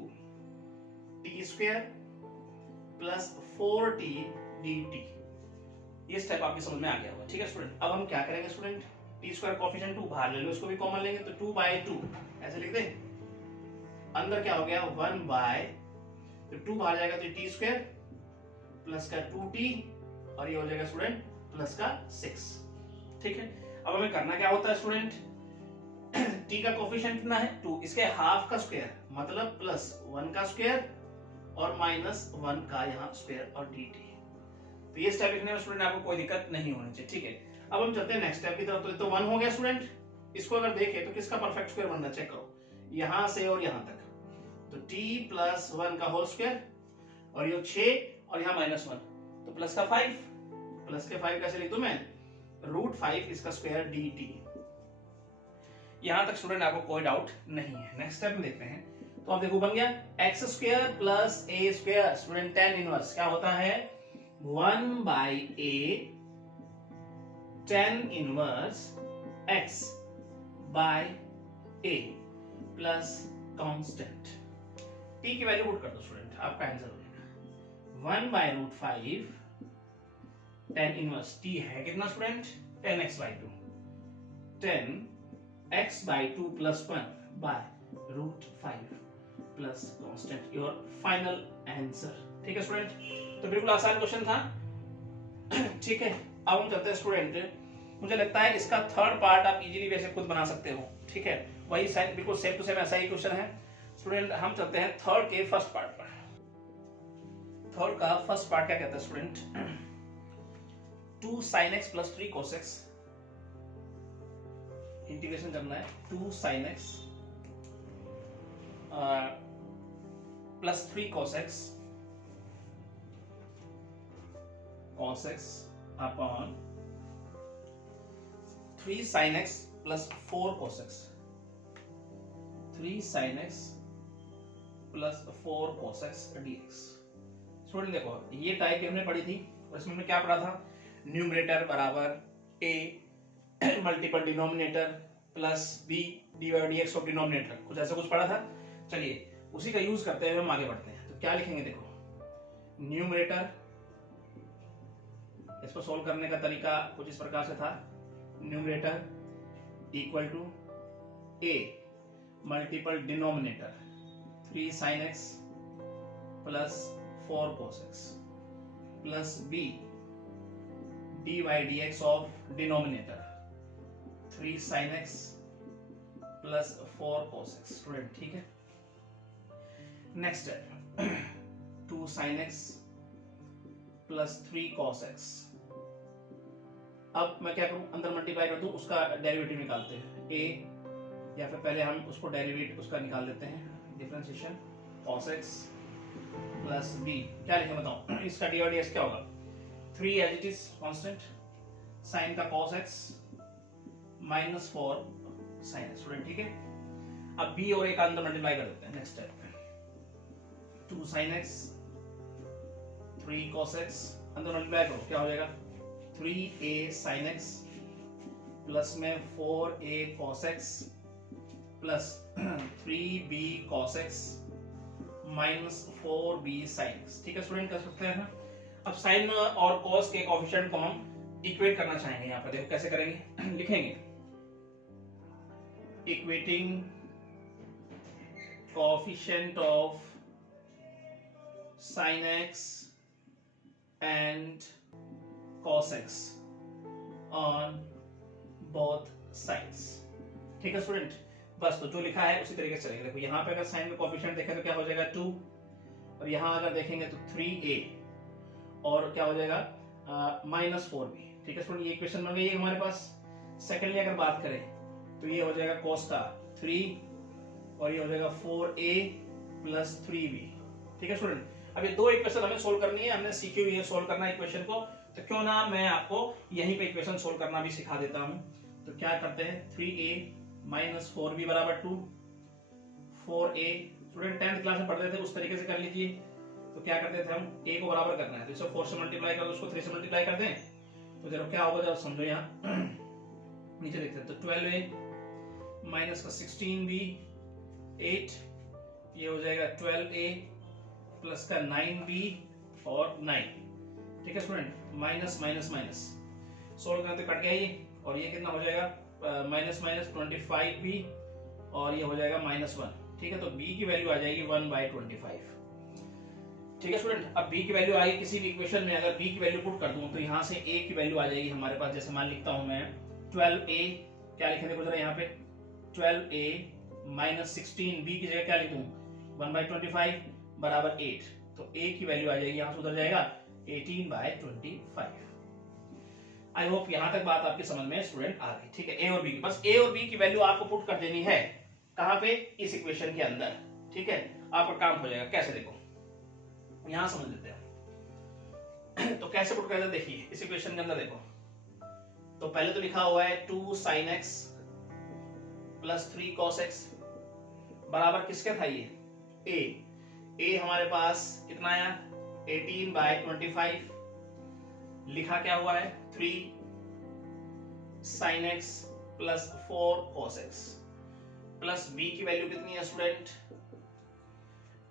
T square plus 4t dt। ये स्टेप आपकी समझ में आ गया होगा, ठीक है स्टूडेंट। अब हम क्या करेंगे स्टूडेंट, टी स्क्वायर कोफिशिएंट 2 बाहर ले लो, इसको भी कॉमन लेंगे, तो 2 बाय 2 ऐसे लिख दें। अंदर क्या हो गया 1 बाय, तो 2 बाहर जाएगा तो टी स्क्वायर प्लस का 2t, और ये हो जाएगा स्टूडेंट प्लस का 6। ठीक है, अब हमें करना क्या होता है स्टूडेंट, t का कोफिशिएंट कितना है 2, इसके हाफ का स्क्वायर मतलब प्लस 1 का स्क्वायर और माइनस 1 का यहाँ स्क्वायर और dt। तो ये स्टेप लिखने में स्टूडेंट आपको कोई दिक्कत नहीं होनी चाहिए, ठीक है। अब हम चलते हैं नेक्स्ट स्टेप की तरफ। तो 1 हो गया स्टूडेंट, इसको अगर देखें तो किसका परफेक्ट स्क्वायर बन रहा है, चेक करो, यहां से और यहां तक, तो t प्लस 1 का होल स्क्वायर, और ये 6 और यहाँ माइनस 1, तो प्लस का 5, प्लस के 5 कैसे लिख दूं मैं, रूट 5 इसका स्क्वायर dt। यहां तक स्टूडेंट आपको कोई डाउट नहीं है। नेक्स्ट स्टेप में देखते हैं, तो आप देखो बन गया X square plus A square, student tan inverse क्या होता है 1 by A tan inverse x by a plus constant. t की वैल्यू पुट कर दो स्टूडेंट, आपका आंसर हो जाएगा 1 by root 5 tan inverse t है कितना student 10x by 2, 10x by 2 plus 1 by root 5 plus constant, your final answer. ठीक है स्टूडेंट, तो बिल्कुल आसान क्वेश्चन था, ठीक है। अब हम चलते हैं स्टूडेंट, मुझे लगता है इसका थर्ड पार्ट आप इजीली वैसे खुद बना सकते हो, ठीक है। वही साइन बिल्कुल सेम टू सेम ऐसा ही क्वेश्चन है स्टूडेंट। हम चलते हैं थर्ड के फर्स्ट पार्ट पर। थर्ड का फर्स्ट पार्ट क्या कहता है student, 2 sin x plus 3 cos x, integration करना है 2 sin x plus 3 cos x upon 3 sin x plus 4 cos x, 3 sin x plus 4 cos x dx। Student देखो ये टाइप हमने पढ़ी थी, और इसमें हमने क्या पढ़ा था, न्यूमरेटर बराबर a multiple denominator plus b divide dx of denominator, कुछ ऐसा कुछ पढ़ा था। चलिए उसी का यूज करते हुए हम आगे बढ़ते हैं। तो क्या लिखेंगे, देखो न्यूमरेटर, इसको सोल्व करने का तरीका कुछ इस प्रकार से था, numerator equal to a multiple denominator 3 sin x plus 4 cos x plus b dy dx of denominator 3 sin x plus 4 cos x। Student ठीक है, next step 2 sin x plus 3 cos x। अब मैं क्या करूं, अंदर मल्टीप्लाई कर दूं, उसका डेरिवेटिव निकालते हैं a, या फिर पहले हम उसको डेरिवेटिव उसका निकाल देते हैं, differentiation cos x plus b, क्या लिखें बताओ, इसका dy dx क्या होगा 3 as it is constant, sin का cos x minus 4 sin x। Student ठीक है, अब b और a का अंदर मल्टीप्लाई कर देते हैं। Next step 2 sin x 3 cos x, अंदर मल्टीप्लाई करो क्या हो जाएगा 3a sin x प्लस में 4a cos x plus 3b cos x minus 4b sin x। ठीक है स्टूडेंट, कर सकते हैं। अब साइन और cos के कोएफिशिएंट को हम इक्वेट करना चाहेंगे, यहाँ पर देखो कैसे करेंगे, लिखेंगे equating coefficient of sin x and cos x on both sides। ठीक है स्टूडेंट, बस तो जो लिखा है उसी तरीके से चलेगा। देखो यहाँ पे अगर साइन का कोएफिशिएंट देखें तो क्या हो जाएगा 2, और यहाँ अगर देखेंगे तो 3a, और क्या हो जाएगा -4b। ठीक है स्टूडेंट, ये इक्वेशन बन गई है हमारे पास। सेकेंडली अगर बात करें तो ये हो जाएगा cos का 3 और ये हो जाएगा 4a + 3b। ठीक है स्टूडेंट, अब ये दो इक्वेशन हमें सोल्व करनी है, हमने सीखी हुई है सोल्व करना इक्वेशन को, तो क्यों ना मैं आपको यहीं पे इक्वेशन सोल्व करना भी सिखा देता हूं। तो क्या करते हैं, 3a - 4b = 2, 4a student 10th class में पढ़ते थे उस तरीके से कर लीजिए। तो क्या करते थे हम, a को बराबर करना है तो इसे 4 से मल्टीप्लाई कर दो, उसको 3 से मल्टीप्लाई कर दें तो जरा क्या होगा जरा समझो। यहाँ नीचे देखते हैं तो 12a माइनस का 16b 8, ये हो जाएगा 12a प्लस का 9b और 9। ठीक है student, minus minus minus solve करते कट गया ये, और ये कितना हो जाएगा माइनस माइनस 25b और ये हो जाएगा -1। ठीक है, तो b की वैल्यू आ जाएगी 1/25। ठीक है स्टूडेंट, अब b की वैल्यू आई किसी भी इक्वेशन में, अगर b की वैल्यू पुट कर दूं तो यहाँ से a की वैल्यू आ जाएगी हमारे पास। जैसे मान लिखता हूं मैं 12a, क्या लिखे देखो जरा यहाँ पे 12a - 16b की जगह क्या लिख दूं 1/25 = 8, तो a की वैल्यू आ जाएगी यहाँ से उधर जाएगा 18/25। आई होप यहाँ तक बात आपकी समझ में स्टूडेंट आ गई। ठीक है, a और b की, बस a और b की वैल्यू आपको पुट कर देनी है कहाँ पे, इस इक्वेशन के अंदर। ठीक है, आपका काम हो जाएगा। कैसे देखो, यहां समझ लेते हैं। तो कैसे पुट करते हैं, देखिए इस इक्वेशन के अंदर देखो, तो पहले तो लिखा हुआ है 2 sin x + 3 cos x बराबर किसके था ये a हमारे पास कितना आया 18/25, लिखा क्या हुआ है 3 sin x + 4 cos x plus b की वैल्यू कितनी है स्टूडेंट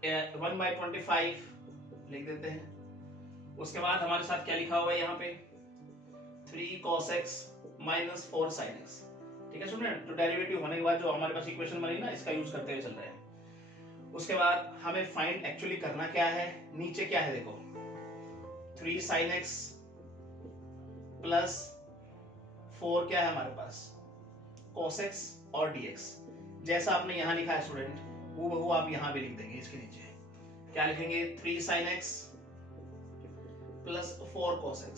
1/25 लिख देते हैं। उसके बाद हमारे साथ क्या लिखा हुआ है यहाँ पे 3 cos x - 4 sin x। ठीक है स्टूडेंट, तो डेरिवेटिव होने के बाद जो हमारे पास इक्वेशन बनी ना, इसका यूज करते हुए चल रहे हैं। उसके बाद हमें फाइंड एक्चुअली करना क्या है, नीचे क्या है देखो 3 sin x + 4 क्या है हमारे पास cos x और dx। जैसा आपने यहां लिखा है स्टूडेंट वो बहु आप यहां भी लिख देंगे। इसके नीचे क्या लिखेंगे 3 sin x + 4 cos x।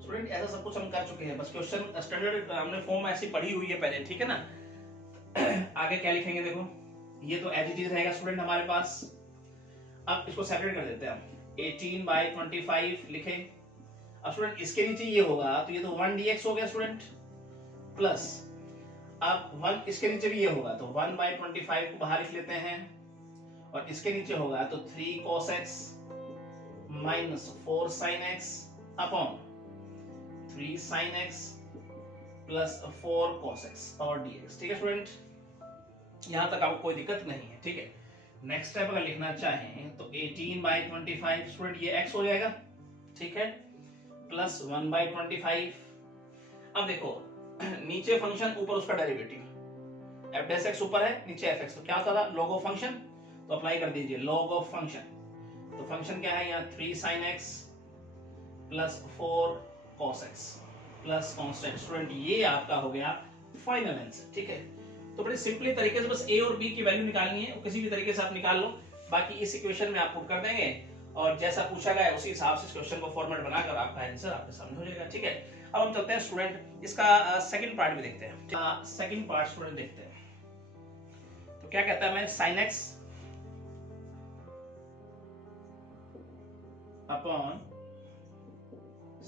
Student ऐसा सब कुछ हम कर चुके हैं, बस क्वेश्चन स्टैंडर्ड हमने फॉर्म ऐसी पढ़ी हुई है पहले। ठीक है ना, आगे क्या लिखेंगे देखो, ये तो एज इट इज रहेगा स्टूडेंट हमारे पास। अब इसको सेपरेट कर देते हैं हम 18/25 लिखे। अब स्टूडेंट इसके नीचे ये होगा तो ये तो 1 dx हो गया स्टूडेंट, प्लस अब 1 इसके नीचे भी ये होगा तो 1/25 को बाहर लिख लेते हैं, और इसके नीचे होगा तो 3 cos x - 4 sin x upon 3 sin x + 4 cos x और dx। ठीक है स्टूडेंट, यहां तक आपको कोई दिक्कत नहीं है। ठीक है, नेक्स्ट स्टेप अगर लिखना चाहें तो 18/25 स्टूडेंट ये x हो जाएगा। ठीक है, प्लस 1/25। अब देखो नीचे फंक्शन ऊपर उसका डेरिवेटिव f' ऊपर है नीचे fx, तो क्या होता था log ऑफ फंक्शन, तो अप्लाई कर दीजिए log ऑफ फंक्शन। तो फंक्शन क्या है यहाँ 3 sin x + 4 cos x plus constant. Student ये आपका हो गया फाइनल आंसर। ठीक है, तो बड़े सिंपली तरीके से बस a और b की वैल्यू निकालनी है, किसी भी तरीके से आप निकाल लो, बाकी इस इक्वेशन में आप पुट कर देंगे और जैसा पूछा गया है उसी हिसाब से इस क्वेश्चन को फॉर्मेट बनाकर आपका आंसर आपके सामने हो जाएगा। ठीक है, अब हम चलते हैं स्टूडेंट इसका सेकंड पार्ट भी देखते हैं। सेकंड पार्ट स्टूडेंट देखते हैं, तो क्या कहता है मैं sin x upon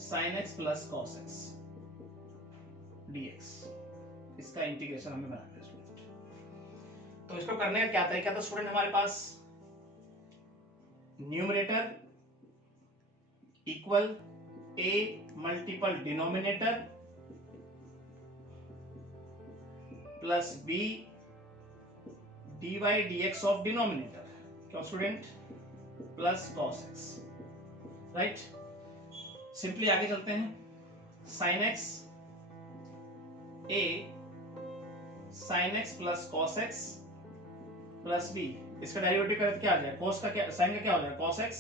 sin x + cos x dx, इसका इंटीग्रेशन हमें बनाना है स्टूडेंट। तो इसको करने का क्या तरीका था स्टूडेंट, हमारे पास numerator equal a multiple denominator plus b dy dx of denominator, क्यों student plus cos x। Right, simply आगे चलते हैं। sin x a sin x + cos x plus B, इसका डेरिवेटिव करें तो क्या आ जाएगा, cos का क्या, sin का क्या हो जाएगा cos x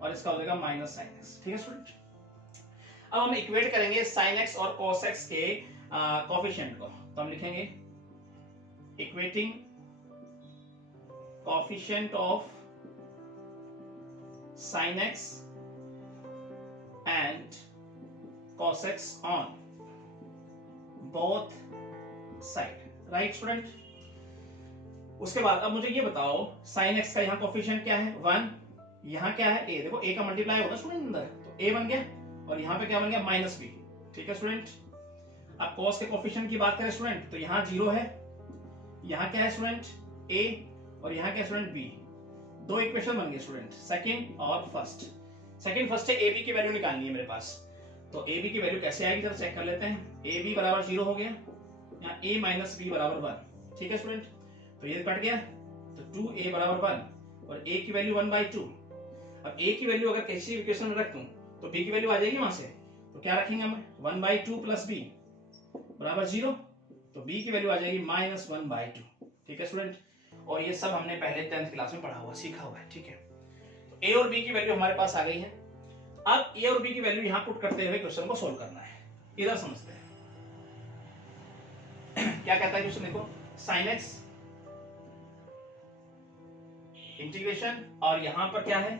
और इसका हो जाएगा माइनस sin x। ठीक है स्टूडेंट, अब हम इक्वेट करेंगे sin x और cos x के कोफिशिएंट को, तो हम लिखेंगे equating coefficient of sin x and cos x on both side, right student. उसके बाद अब मुझे ये बताओ sin x का यहाँ कोफिशिएंट क्या है 1, यहाँ क्या है a, देखो a का मल्टीप्लाई होता है स्टूडेंट अंदर, तो a बन गया और यहाँ पे क्या बन गया माइनस b। ठीक है स्टूडेंट, अब cos के कोफिशिएंट की बात करें स्टूडेंट तो यहाँ 0 है, यहाँ क्या है स्टूडेंट a और यहाँ क्या है स्टूडेंट b। दो इक्वेशन बन गए स्टूडेंट, सेकंड और फर्स्ट। सेकंड फर्स्ट से ab की वैल्यू निकालनी है मेरे पास, तो ab की वैल्यू कैसे आएगी जरा चेक कर लेते हैं। ab बराबर 0 हो गया, यहाँ a माइनस b बराबर 1। ठीक है स्टूडेंट, तो ये कट गया तो 2a बराबर 1 और a की वैल्यू 1/2। अब a की वैल्यू अगर किसी इक्वेशन में रख दूं तो b की वैल्यू आ जाएगी वहां से, तो क्या रखेंगे हम 1/2 प्लस b बराबर 0, तो b की वैल्यू आ जाएगी माइनस 1/2। ठीक है स्टूडेंट, और ये सब हमने पहले 10th क्लास में पढ़ा हुआ सीखा हुआ है। ठीक है, तो a और b की वैल्यू हमारे पास आ गई है। अब a और b की वैल्यू यहां पुट करते हुए क्वेश्चन को सोल्व करना है, इधर समझते हैं क्या कहता है क्वेश्चन, देखो sin x इंटीग्रेशन और यहां पर क्या है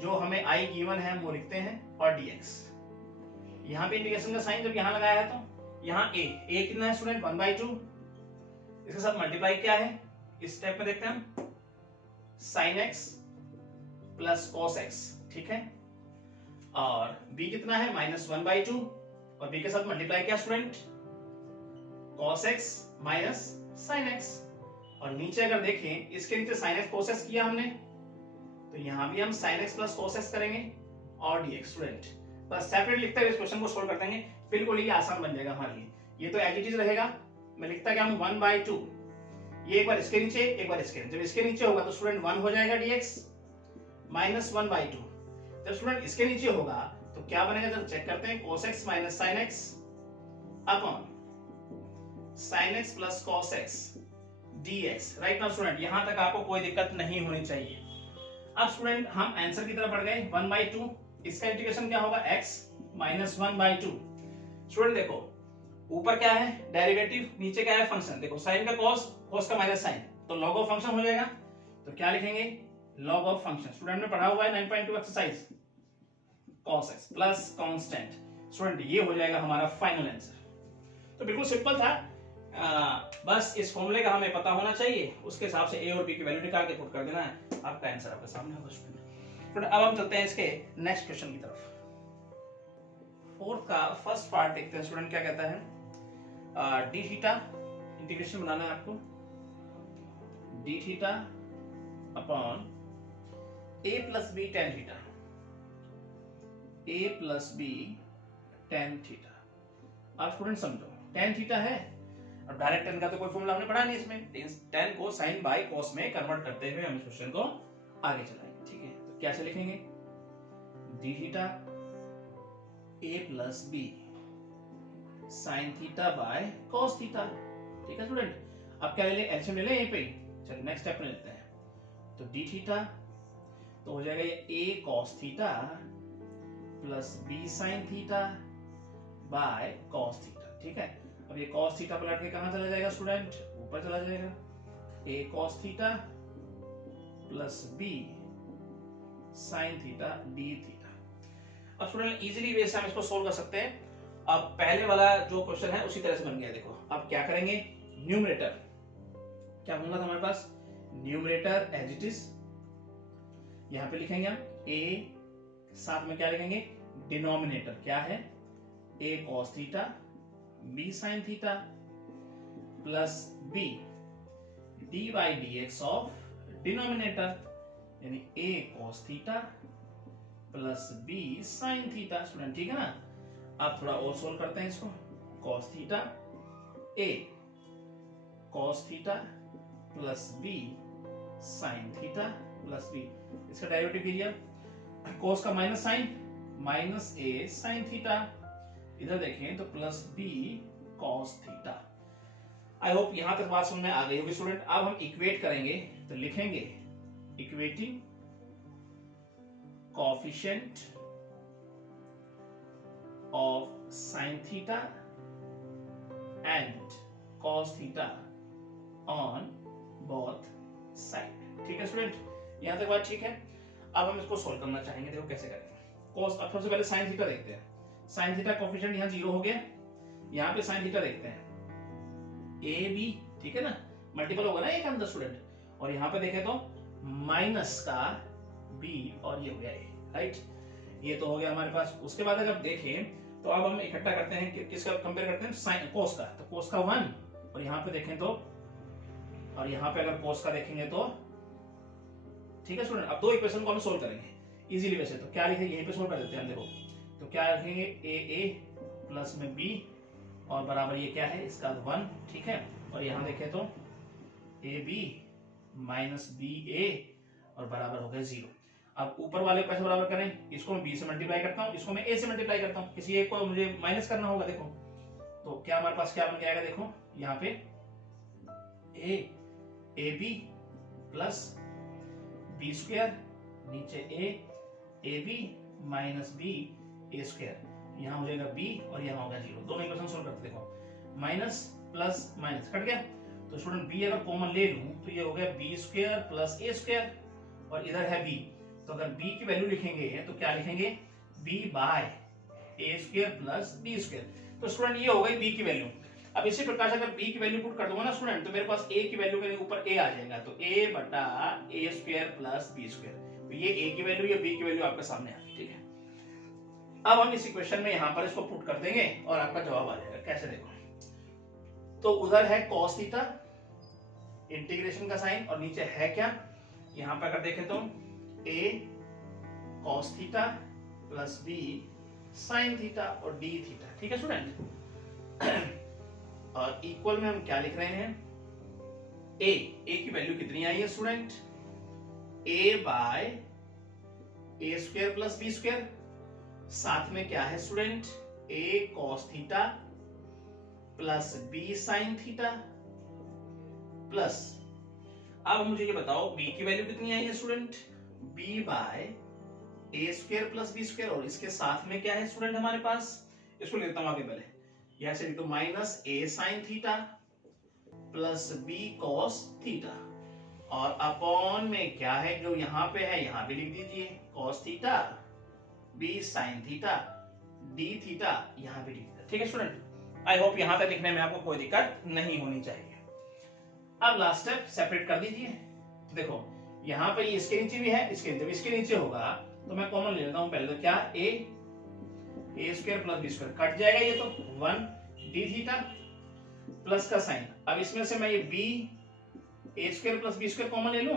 जो हमें i गिवन है वो लिखते हैं और dx, यहां पे इंटीग्रेशन का साइन जब यहां लगाया है तो यहां a कितना है स्टूडेंट 1/2, इसके साथ मल्टीप्लाई क्या है इस स्टेप में देखते हैं हम sin x plus cos x। ठीक है, और b कितना है माइनस 1/2 और b के साथ मल्टीप्लाई क्या student cos x minus sin x, और नीचे अगर देखें इसके नीचे sin x cos x किया हमने, तो यहां भी हम sin x plus cos x करेंगे और dx स्टूडेंट, बस सेपरेट लिखते हुए इस क्वेश्चन को सोल्व कर देंगे, बिल्कुल ये आसान बन जाएगा हमारे लिए। ये तो एज इट इज रहेगा, मैं लिखता क्या हूं 1/2, ये एक बार इसके नीचे एक बार इसके नीचे, जब इसके नीचे होगा तो स्टूडेंट 1 हो जाएगा dx माइनस 1/2, जब स्टूडेंट इसके नीचे होगा तो क्या बनेगा जब चेक करते हैं cos x minus sin x upon sin x plus cos x dx। Right now student यहां तक आपको कोई दिक्कत नहीं होनी चाहिए। अब स्टूडेंट हम आंसर की तरफ बढ़ गए 1/2, इसका इंटीग्रेशन क्या होगा x माइनस 1/2। स्टूडेंट देखो ऊपर क्या है डेरिवेटिव, नीचे क्या है फंक्शन, देखो sin का cos, cos का माइनस sin, तो log ऑफ फंक्शन हो जाएगा, तो क्या लिखेंगे log ऑफ फंक्शन, स्टूडेंट ने पढ़ा हुआ है 9.2 exercise cos x plus constant. Student ये हो जाएगा हमारा फाइनल आंसर। तो बिल्कुल सिंपल था, बस इस फॉर्मूले का हमें पता होना चाहिए, उसके हिसाब से a और b की वैल्यू निकाल के पुट कर देना है, आपका आंसर आपके सामने होगा स्टूडेंट। अब हम चलते हैं इसके नेक्स्ट क्वेश्चन की तरफ। फोर्थ का फर्स्ट पार्ट देखते हैं स्टूडेंट क्या कहता है, डी थीटा इंटीग्रेशन बनाना है आपको, D theta upon a plus B tan theta, a plus B tan theta. आप स्टूडेंट समझो टेन थीटा है, अब डायरेक्ट टेन का तो कोई फॉर्मूला हमने पढ़ा नहीं, इसमें टेन को साइन बाय कॉस में कन्वर्ट करते हुए हम इस क्वेश्चन को आगे चलाएंगे। ठीक है, तो कैसे लिखेंगे D theta a plus B sine theta by cos theta. ठीक है स्टूडेंट, अब क्या ले लें एलसीएम ले लें यहीं पे, चलिए नेक्स्ट स्टेप में लेते हैं, तो डी थीटा तो हो जाएगा ये a cos theta plus b sin theta by cos theta. ठीक है, अब ये cos थीटा पलट के कहां चला जाएगा स्टूडेंट, ऊपर चला जाएगा, a cos theta plus b sin theta d theta. अब स्टूडेंट इजीली वे से हम इसको सोल्व कर सकते हैं। अब पहले वाला जो क्वेश्चन है उसी तरह से बन गया, देखो अब क्या करेंगे, न्यूमरेटर क्या बोलना था हमारे पास, न्यूमरेटर एज इट इज यहां पे लिखेंगे हम a, साथ में क्या लिखेंगे डिनोमिनेटर क्या है a cos theta b sin theta plus b dy dx of denominator, यानी a cos theta plus b sin theta. Student ठीक है ना, आप थोड़ा और सोल्व करते हैं इसको, cos theta a cos theta plus b sin theta plus b, इसका डेरिवेटिव कीजिए, cos का minus sine minus a sin theta, इधर देखें तो plus b cos theta. I hope यहां तक बात समझ में आ गई होगी स्टूडेंट। अब हम इक्वेट करेंगे तो लिखेंगे equating coefficient of sine theta and cos theta on both side. ठीक है स्टूडेंट, यहां तक बात ठीक है। अब हम इसको सोल्व करना चाहेंगे, देखो कैसे करेंगे। कॉस, अब सबसे पहले साइन थीटा देखते हैं। साइन थीटा कोएफिशिएंट यहां 0 हो गया, यहां पे साइन थीटा देखते हैं ए बी, ठीक है ना, मल्टीपल होगा ना एक अंदर स्टूडेंट, और यहां पे देखें तो माइनस का बी और ये हो गया ए, राइट, ये तो हो गया हमारे पास। उसके बाद अगर देखें तो अब हम इकट्ठा करते हैं कि किसका कंपेयर करते हैं, साइन कोस का, तो कोस का 1, और यहां पे देखें तो, और यहां पे अगर कोस का देखेंगे तो, ठीक है स्टूडेंट। अब दो इक्वेशन को हम सोल्व करेंगे इजीली। वैसे तो क्या लिखेंगे, यहीं पे सोल्व कर देते हैं, देखो तो क्या लिखेंगे, ए प्लस में बी और बराबर ये क्या है इसका 1, ठीक है, और यहां देखें तो ए बी माइनस बी ए और बराबर हो गया 0। अब ऊपर वाले को कैसे बराबर करें, इसको मैं बी से मल्टीप्लाई करता हूं, इसको मैं ए से मल्टीप्लाई करता हूं, किसी एक को मुझे माइनस करना होगा। देखो तो क्या हमारे पास क्या बन जाएगा, देखो यहाँ पे A B plus B square, नीचे A B minus B A square, यहाँ हो जाएगा बी और यहाँ होगा 0। दोनों इक्वेशन सोल्व करते देखो, माइनस प्लस माइनस कट गया, तो स्टूडेंट बी अगर कॉमन ले लूं तो ये हो गया B square plus A square, और इधर है बी, तो अगर बी की वैल्यू लिखेंगे तो क्या लिखेंगे, B bye A square plus B square. तो स्टूडेंट ये हो गई बी की वैल्यू। अब इसी प्रकार से अगर बी की वैल्यू पुट कर दूंगा ना स्टूडेंट, तो मेरे पास ए की वैल्यू के ऊपर ए आ जाएगा, तो ए बटा ए स्क्वायर प्लस बी स्क्वायर, तो ये ए की वैल्यू, ये बी की वैल्यू आपके सामने आ गई, ठीक है। अब हम इस इक्वेशन में यहां पर इसको पुट कर देंगे और आपका जवाब आ जाएगा। कैसे, देखो तो उधर है cos थीटा, इंटीग्रेशन का साइन, और नीचे है क्या, यहां पर अगर देखें तो a cos theta plus b sin theta और d थीटा, ठीक है स्टूडेंट। और इक्वल में हम क्या लिख रहे हैं, a की वैल्यू कितनी आई है student, a by A square plus B square, साथ में क्या है student, a cos theta plus b sin theta plus, अब मुझे ये बताओ b की वैल्यू कितनी आई है student, b bye A square plus B square, और इसके साथ में क्या है स्टूडेंट हमारे पास, इसको लेता हूं आगे, पहले यहां से लिख दो minus A sine theta plus B cos theta, और अपॉन में क्या है जो यहां पे है, यहां पे लिख दीजिए cos theta B sine theta D theta, यहां पे लिख दीजिए, ठीक है स्टूडेंट। आई होप यहां तक लिखने में आपको कोई दिक्कत नहीं होनी चाहिए। अब लास्ट स्टेप सेपरेट कर दीजिए, तो देखो यहां पे ये इसके नीचे भी है, इसके नीचे होगा तो मैं कॉमन ले लेता हूं, पहले तो क्या A square plus B square cut जाएगा, ये तो 1 डी थीटा प्लस का साइन, अब इसमें से मैं ये B A square plus B square common ले लूं,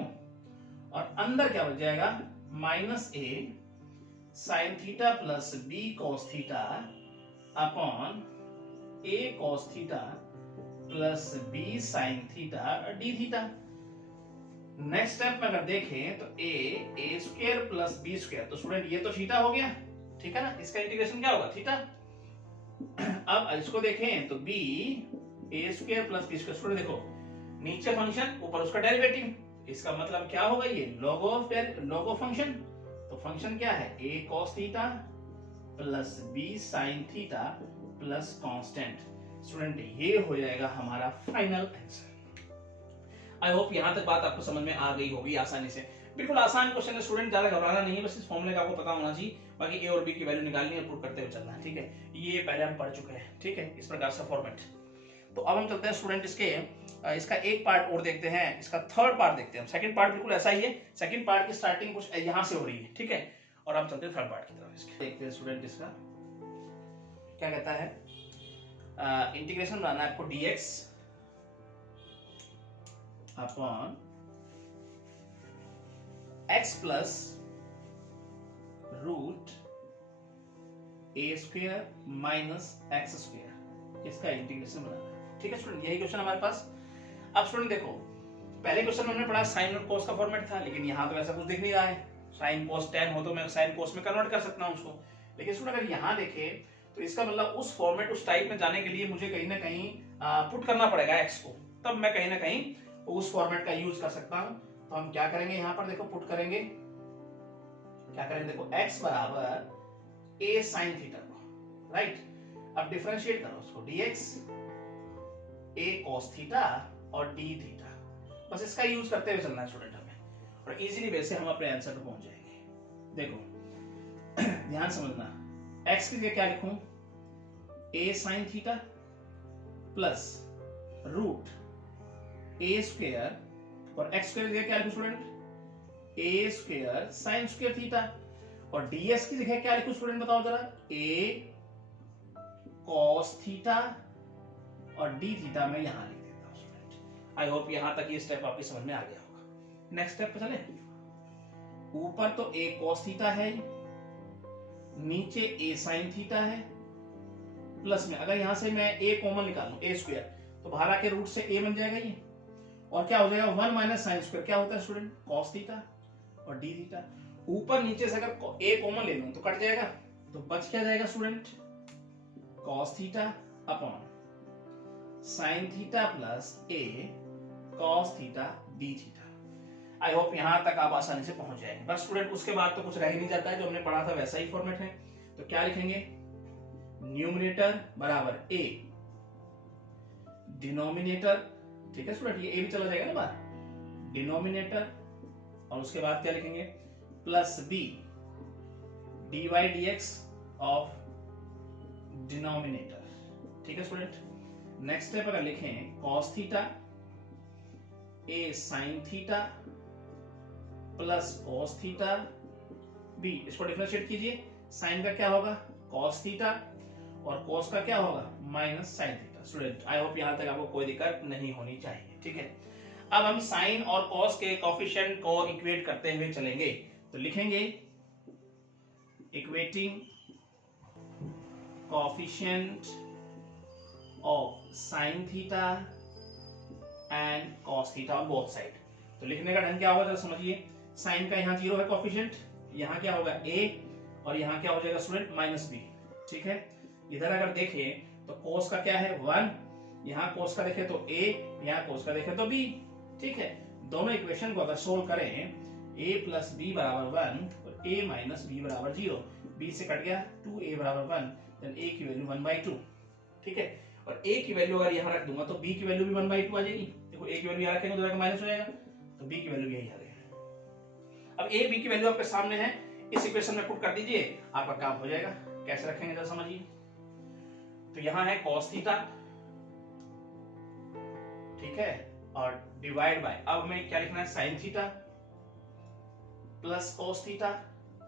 और अंदर क्या बच जाएगा, minus A sine theta plus B cos theta upon A cos theta plus B sine theta D theta. Next step में अगर देखें तो A square plus B square, तो स्टूडेंट ये तो थीटा हो गया, ठीक है ना, इसका इंटीग्रेशन क्या होगा, थीटा। अब इसको देखें तो B A square plus B square, student देखो नीचे फंक्शन ऊपर उसका डेरिवेटिव, इसका मतलब क्या होगा, ये लॉग ऑफ फंक्शन, तो फंक्शन क्या है, A cos theta plus B sine theta plus constant. Student ये हो जाएगा हमारा फाइनल आंसर। आई होप यहां तक बात आपको समझ में आ गई होगी आसानी से। बिल्कुल आसान क्वेश्चन है स्टूडेंट, ज्यादा घबराना नहीं है, बस इस फॉर्मूले का आपको पता होना चाहिए, बाकी ए और बी की वैल्यू निकालनी है और पुट करते हुए चलना है, ठीक है, ये पहले हम पढ़ चुके हैं, ठीक है, इस प्रकार से फॉर्मेट। तो अब हम चलते हैं स्टूडेंट इसका एक पार्ट और देखते हैं, इसका थर्ड पार्ट देखते हैं। सेकंड पार्ट बिल्कुल ऐसा ही है, सेकंड पार्ट की स्टार्टिंग कुछ यहां से हो रही है, ठीक है, और अब चलते हैं थर्ड पार्ट की तरफ। इसके देखते हैं स्टूडेंट, इसका क्या कहता है, इंटीग्रेशन बनाना है आपको dx upon x plus root A square minus x square, इसका इंटीग्रेशन बनाना है, ठीक है स्टूडेंट, यही क्वेश्चन हमारे पास। अब स्टूडेंट देखो पहले क्वेश्चन में हमने पढ़ा साइन और कोस का फॉर्मेट था, लेकिन यहाँ तो ऐसा कुछ दिख नहीं रहा है, साइन कोस tan हो तो मैं साइन कोस में कन्वर्ट कर सकता हूँ उसको, लेकिन स्टूडेंट अगर यहाँ देखे तो इसका मतलब उस फॉर्मेट उस टाइप में जाने के लिए मुझे कहीं ना कहीं पुट करना पड़ेगा x को, तब मैं कहीं ना कहीं उस फॉर्मेट का यूज कर सकता हूं। तो हम क्या करेंगे यहाँ पर, देखो पुट करेंगे, क्या करेंगे, देखो x बराबर a sin थीटा को, राइट। अब डिफरेंशिएट करो उसको, dx a cos थीटा और d थीटा, बस इसका यूज करते हुए चलना है स्टूडेंट हमें, और इजीली वैसे हम अपने आंसर पर पहुंच जाएंगे। देखो ध्यान समझना, x की जगह क्या लिखूं, a sin theta plus root a square, और x स्क्वायर की जगह क्या लिखूं student, a square sin square theta, और ds की जगह क्या लिखूं स्टूडेंट बताओ जरा, a cos थीटा और d थीटा मैं यहां लिख देता हूं स्टूडेंट। आई होप यहां तक ये स्टेप आपकी समझ में आ गया होगा। नेक्स्ट स्टेप पे चले, ऊपर तो a cos थीटा है, नीचे a sin थीटा है, प्लस में अगर यहां से मैं a कॉमन निकालूं a स्क्वायर, तो बाहर आके रूट से a बन जाएगा ये, और क्या हो जाएगा 1 माइनस साइन स्क्वायर, क्या होता है स्टूडेंट, cos थीटा और d थीटा। ऊपर नीचे से अगर a कॉमन ले लूं तो कट जाएगा, तो बच क्या जाएगा student, cos theta upon sin theta plus a cos theta d theta. I hope यहां तक आप आसानी से पहुंच जाएंगे। बस स्टूडेंट उसके बाद तो कुछ रह ही नहीं जाता है, जो हमने पढ़ा था वैसा ही फॉर्मेट है। तो क्या लिखेंगे, न्यूमरेटर बराबर a, डिनोमिनेटर, ठीक है स्टूडेंट, ये a भी चला जाएगा ना बाहर, डिनोमिनेटर, और उसके बाद क्या लिखेंगे, plus b dy dx of denominator, ठीक है स्टूडेंट। नेक्स्ट स्टेप अगर लिखें, cos theta a sin theta plus cos theta b, इसको डिफरेंशिएट कीजिए, sin का क्या होगा cos थीटा और cos का क्या होगा minus sin theta. Student I hope यहां तक आपको कोई दिक्कत नहीं होनी चाहिए, ठीक है। अब हम sin और cos के कोएफिशिएंट को इक्वेट करते हुए चलेंगे, तो लिखेंगे equating coefficient of sin theta and cos theta on both side. तो लिखने का ढंग क्या होगा जरा समझिए, sin का यहाँ 0 है कोएफिशिएंट, यहाँ क्या होगा a, और यहाँ क्या हो जाएगा स्टूडेंट माइनस b, ठीक है। इधर अगर देखें तो cos का क्या है 1, यहाँ cos का देखें तो a, यहाँ cos का देखें तो b, ठीक है। दोनों इक्वेशन को अगर सोल्व करें, a प्लस b बराबर 1 और a माइनस b बराबर 0, b से कट गया 2a बराबर 1, देन a की वैल्यू 1/2, ठीक है। और a की वैल्यू अगर यहाँ रख दूंगा तो b की वैल्यू भी 1/2 आ जाएगी। देखो a की वैल्यू यहाँ रखेंगे तो जाके माइनस हो जाएगा, तो b की वैल्यू यही आ जाएगी। अब a b की वैल्यू आपके सामने है, इस इक्वेशन में पुट कर दीजिए, आपका काम हो जाएगा। कैसे रखेंगे जरा समझिए, तो यहाँ है cos थीटा, ठीक है, और डिवाइड बाय, अब हमें क्या लिखना है sin theta plus cos theta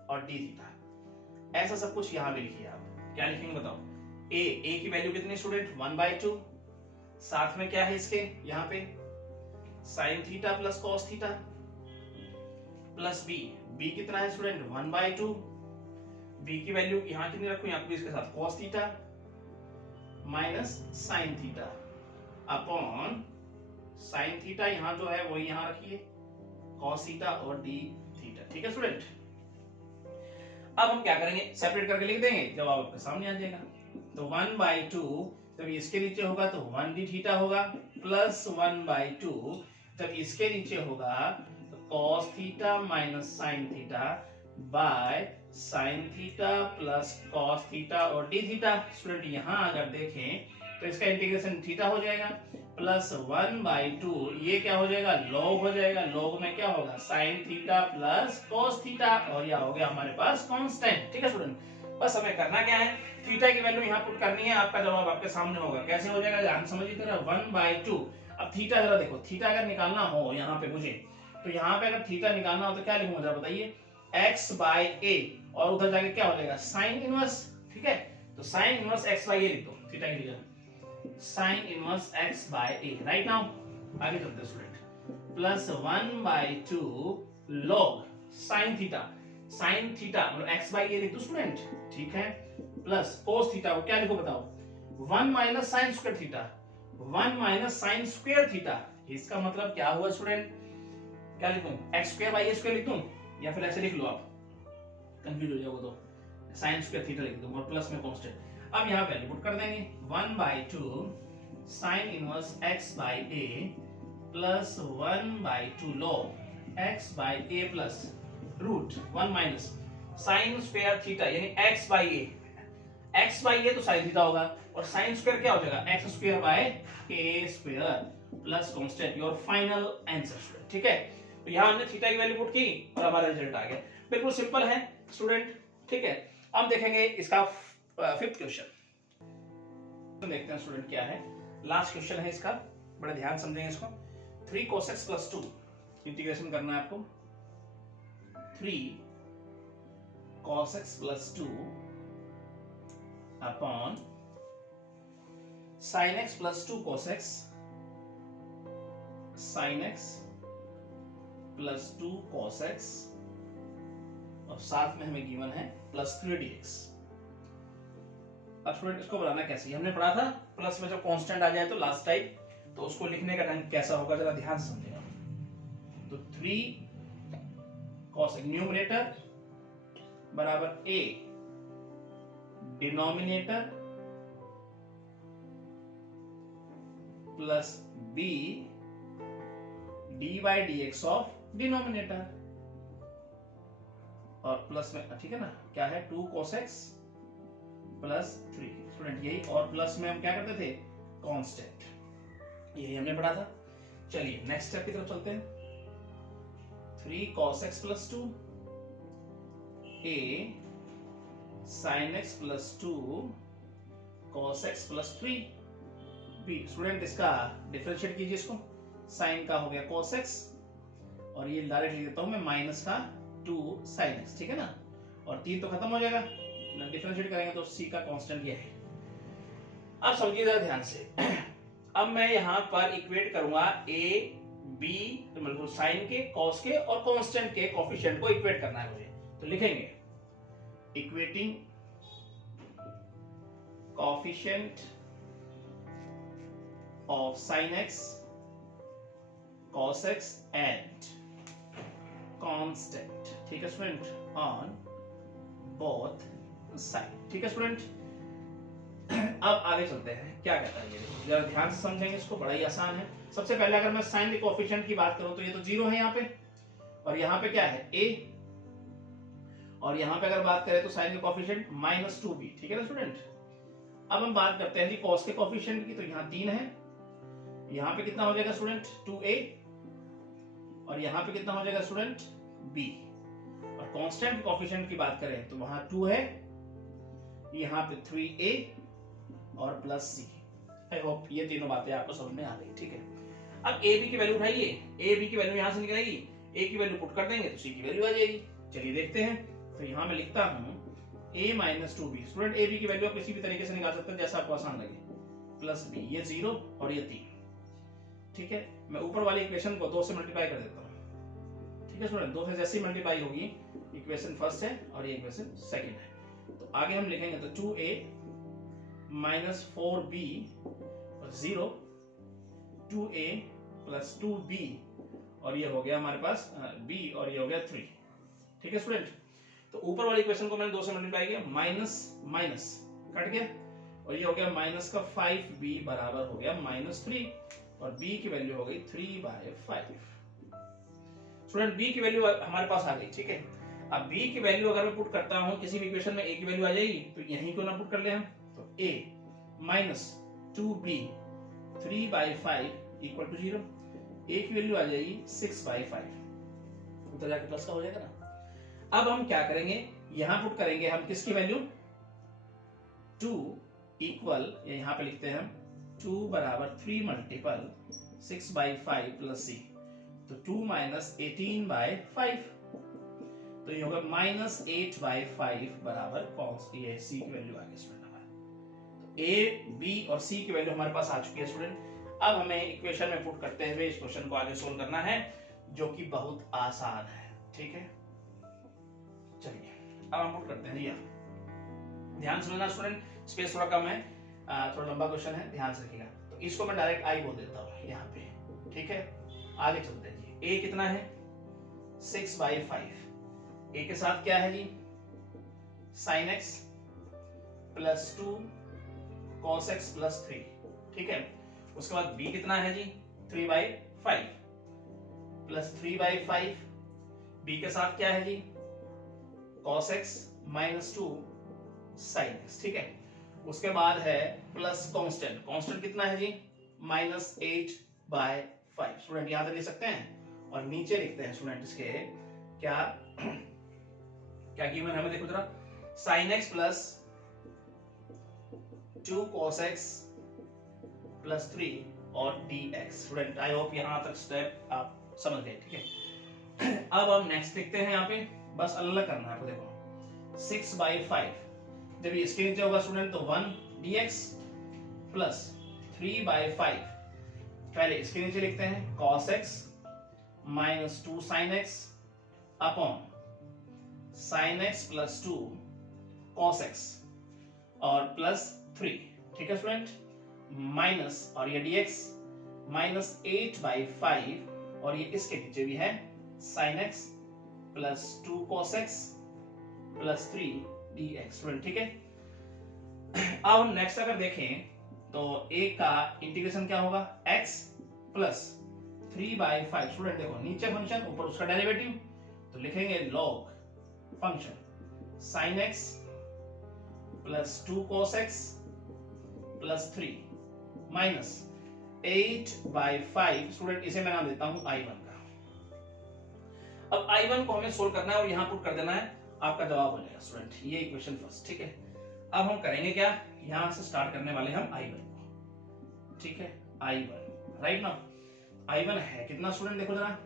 और d थीटा। ऐसा सब कुछ यहाँ भी लिखिए आप, क्या लिखेंगे बताओ, a की वैल्यू कितनी स्टूडेंट 1/2, साथ में क्या है इसके यहाँ पे sin theta plus cos theta, plus b कितना है स्टूडेंट 1/2, b की वैल्यू यहाँ कितनी रखूं, यहाँ पे इसके साथ cos theta minus sin theta upon sin theta, यहाँ जो है वही यहाँ रखिए cos थीटा और d थीटा, ठीक है स्टूडेंट। अब हम क्या करेंगे, सेपरेट करके लिख देंगे, जवाब आपके सामने आ जाएगा। तो 1/2 जब इसके नीचे होगा तो 1d थीटा होगा, प्लस 1/2 जब इसके नीचे होगा तो cos theta minus sin theta by sin theta plus cos theta और d थीटा। स्टूडेंट यहाँ अगर देखें तो इसका इंटीग्रेशन थीटा हो जाएगा, प्लस 1/2 ये क्या हो जाएगा log हो जाएगा, log में क्या होगा sin theta plus cos theta, और यह हो गया हमारे पास कांस्टेंट, ठीक है स्टूडेंट। बस हमें करना क्या है, थीटा की वैल्यू यहाँ पुट करनी है, आपका जवाब आपके सामने होगा। कैसे हो जाएगा ध्यान समझिए जरा, 1/2। अब थीटा जरा देखो, थीटा अगर निकालना हो यहाँ पे मुझे, तो यहाँ पे अगर थीटा निकालना हो तो क्या लिखूंगा जरा बताइए, x/a, और उधर जाके क्या हो जाएगा साइन इनवर्स, ठीक है। तो साइन इनवर्स x/a लिख दो थीटा की जगह, sine inverse x/a, right now आगे चलते हैं student, plus 1/2 log sine theta, sine theta मतलब x/a लिख दो स्टूडेंट, ठीक है, प्लस cos थीटा को क्या लिखो बताओ, 1 minus sine square theta, 1 minus sine square theta. इसका मतलब क्या हुआ स्टूडेंट, क्या लिखूं x²/a² लिख दूं, या फिर ऐसे लिख लो आप, कंफ्यूज हो जाओगे तो साइन स्क्वायर थीटा लिख दूं और प्लस में कांस्टेंट। अब यहाँ वैल्यू पुट कर देंगे, 1/2 sine inverse x by A plus 1/2 log x by A plus root 1 minus sine square theta यानी x by A, x by A तो साइन थीटा होगा और साइन स्क्वायर क्या हो जाएगा x square by a square plus constant, your final answer. ठीक है, तो यहाँ हमने थीटा की वैल्यू पुट की और हमारा रिजल्ट आ गया। बिल्कुल सिंपल है स्टूडेंट। ठीक है, अब देखेंगे इसका फिफ्थ क्वेश्चन। देखते हैं स्टूडेंट क्या है। लास्ट क्वेश्चन है इसका, बड़ा ध्यान समझेंगे इसको। 3 cos x प्लस 2 इंटीग्रेशन करना है आपको। 3 cos x plus 2 upon sin x plus 2 cos x sin x plus 2 cos x और साथ में हमें गिवन है प्लस 3dx। अब स्टूडेंट इसको बनाना कैसे, हमने पढ़ा था प्लस में जब कांस्टेंट आ जाए तो लास्ट टाइप, तो उसको लिखने का ढंग कैसा होगा जरा ध्यान से समझेगा। तो 3 cos न्यूमरेटर बराबर a denominator plus b D by D x of denominator और प्लस में, ठीक है ना, क्या है 2 cos x प्लस 3 स्टूडेंट यही, और प्लस में हम क्या करते थे कांस्टेंट, यही हमने पढ़ा था। चलिए नेक्स्ट स्टेप की तरफ चलते हैं। 3 cos x plus 2 a sin x plus 2 cos x plus 3 b। Student इसका डिफरेंशिएट कीजिए, इसको साइन का हो गया cos x और ये डायरेक्ट लिख देता हूं मैं माइनस का 2 sin x, ठीक है ना, और 3 तो खत्म हो जाएगा, डिफरेंशिएट करेंगे तो c का कांस्टेंट ये है। अब समझिए जरा ध्यान से। अब मैं यहां पर इक्वेट करूंगा a b, तो मतलब साइन के cos के और कांस्टेंट के कोफिशिएंट को इक्वेट करना है मुझे, तो लिखेंगे equating coefficient of sin x cos x and constant, ठीक है स्टूडेंट, ऑन बोथ साइड। ठीक है स्टूडेंट, अब आगे चलते हैं। क्या कहता है ये, जरा ध्यान से समझेंगे इसको, बड़ा ही आसान है। सबसे पहले अगर मैं साइन के कोफिशिएंट की बात करूं तो ये तो 0 है यहाँ पे, और यहाँ पे क्या है a, और यहाँ पे अगर बात करें तो साइन के कोफिशिएंट -2b। ठीक है ना स्टूडेंट। अब हम बात करते हैं जी cos के कोफिशिएंट की, तो यहाँ 3 है, यहाँ पे कितना हो जाएगा स्टूडेंट 2a, और यहाँ पे कितना हो जाएगा स्टूडेंट b, और कांस्टेंट कोफिशिएंट की बात करें तो वहां 2 है, यहाँ पे 3a और प्लस c। आई होप ये तीनों बातें आपको समझ में आ गई। ठीक है, अब a b की वैल्यू उठाइए, a b की वैल्यू यहां से निकलेगी, a की वैल्यू पुट कर देंगे तो c की वैल्यू आ जाएगी। चलिए देखते हैं, तो यहां मैं लिखता हूं a - 2b। Student a b की वैल्यू आप किसी भी तरीके से निकाल सकते हैं जैसा आपको आसान लगे, प्लस b, ये 0 और ये 3। ठीक है, मैं ऊपर वाली इक्वेशन को 2 से मल्टीप्लाई कर देता हूं। ठीक है स्टूडेंट, 2 से जैसी मल्टीप्लाई होगी, इक्वेशन फर्स्ट है और ये इक्वेशन सेकंड है, तो आगे हम लिखेंगे तो 2a - 4b और 0 2a प्लस 2b, और ये हो गया हमारे पास b, और ये हो गया 3। ठीक है स्टूडेंट, तो ऊपर वाली इक्वेशन को मैंने 2 से मल्टीप्लाई किया, माइनस माइनस कट गया, और ये हो गया माइनस का 5b बराबर हो गया -3, और b की वैल्यू हो गई 3/5। स्टूडेंट b की वैल्यू हमारे पास आ गई। ठीक है, अब b की वैल्यू अगर मैं पुट करता हूं किसी भी इक्वेशन में, a की वैल्यू आ जाएगी, तो यहीं क्यों ना पुट कर ले हम, तो a - 2b 3/5 = 0, a की वैल्यू आ जाएगी 6/5, तो जाके प्लस का हो जाएगा ना। अब हम क्या करेंगे, यहां पुट करेंगे हम किसकी वैल्यू, 2 इक्वल, यहां पे लिखते हैं हम 2 बराबर 3 मल्टीपल 6/5 प्लस c, तो 2 - 18/5, तो ये होगा -8/5 बराबर कॉस, ये c की वैल्यू आ गई स्टूडेंट हमारा। तो a b और c की वैल्यू हमारे पास आ चुकी है स्टूडेंट। अब हमें इक्वेशन में पुट करते हुए इस क्वेश्चन को आगे सोल्व करना है, जो कि बहुत आसान है। ठीक है, चलिए अब हम पुट करते हैं। ध्यान सुनना स्टूडेंट, स्पेस थोड़ा कम है, थोड़ा लंबा क्वेश्चन है, ध्यान से रखिएगा। तो इसको मैं डायरेक्ट आई बोल देता हूँ यहाँ पे। ठीक है, आगे चलते हैं जी। a कितना है 6/5, a के साथ क्या है जी sin x plus 2 cos x plus 3। ठीक है, उसके बाद b कितना है जी 3/5 प्लस 3/5, b के साथ क्या है जी cos x minus 2 sin x, ठीक है। उसके बाद है प्लस कांस्टेंट, कांस्टेंट कितना है जी -8/5। स्टूडेंट यहां तक लिख सकते हैं और नीचे लिखते हैं स्टूडेंट इसके क्या क्या गिवन है हमें, देखो जरा, sin x plus 2 cos x plus 3 और dx। स्टूडेंट आई होप यहां तक स्टेप आप समझ गए, ठीक है। अब हम नेक्स्ट लिखते हैं यहाँ पे, बस अलग करना है आपको, देखो 6/5 जब ये इसके नीचे होगा स्टूडेंट तो 1 dx प्लस 3/5, पहले इसके नीचे लिखते हैं cos x minus 2 sin x upon sin x plus 2 cos x और प्लस 3, ठीक है स्टूडेंट, माइनस और ये dx माइनस 8/5 और ये इसके नीचे भी है sin x plus 2 cos x plus 3 dx। Student ठीक है। अब हम नेक्स्ट अगर देखें तो एक का इंटीग्रेशन क्या होगा x प्लस 3/5। स्टूडेंट देखो नीचे फंक्शन ऊपर उसका डेरिवेटिव, तो लिखेंगे log function sin x plus 2 cos x plus 3 minus 8/5। Student इसे मैं नाम देता हूं I1 का। अब I1 को हमें सोल्व करना है और यहां पुट कर देना है, आपका जवाब हो जाएगा स्टूडेंट ये इक्वेशन फर्स्ट, ठीक है। अब हम करेंगे क्या, यहां से स्टार्ट करने वाले हम I1 को, ठीक है। I1 राइट ना, I1 है कितना स्टूडेंट, देखो जरा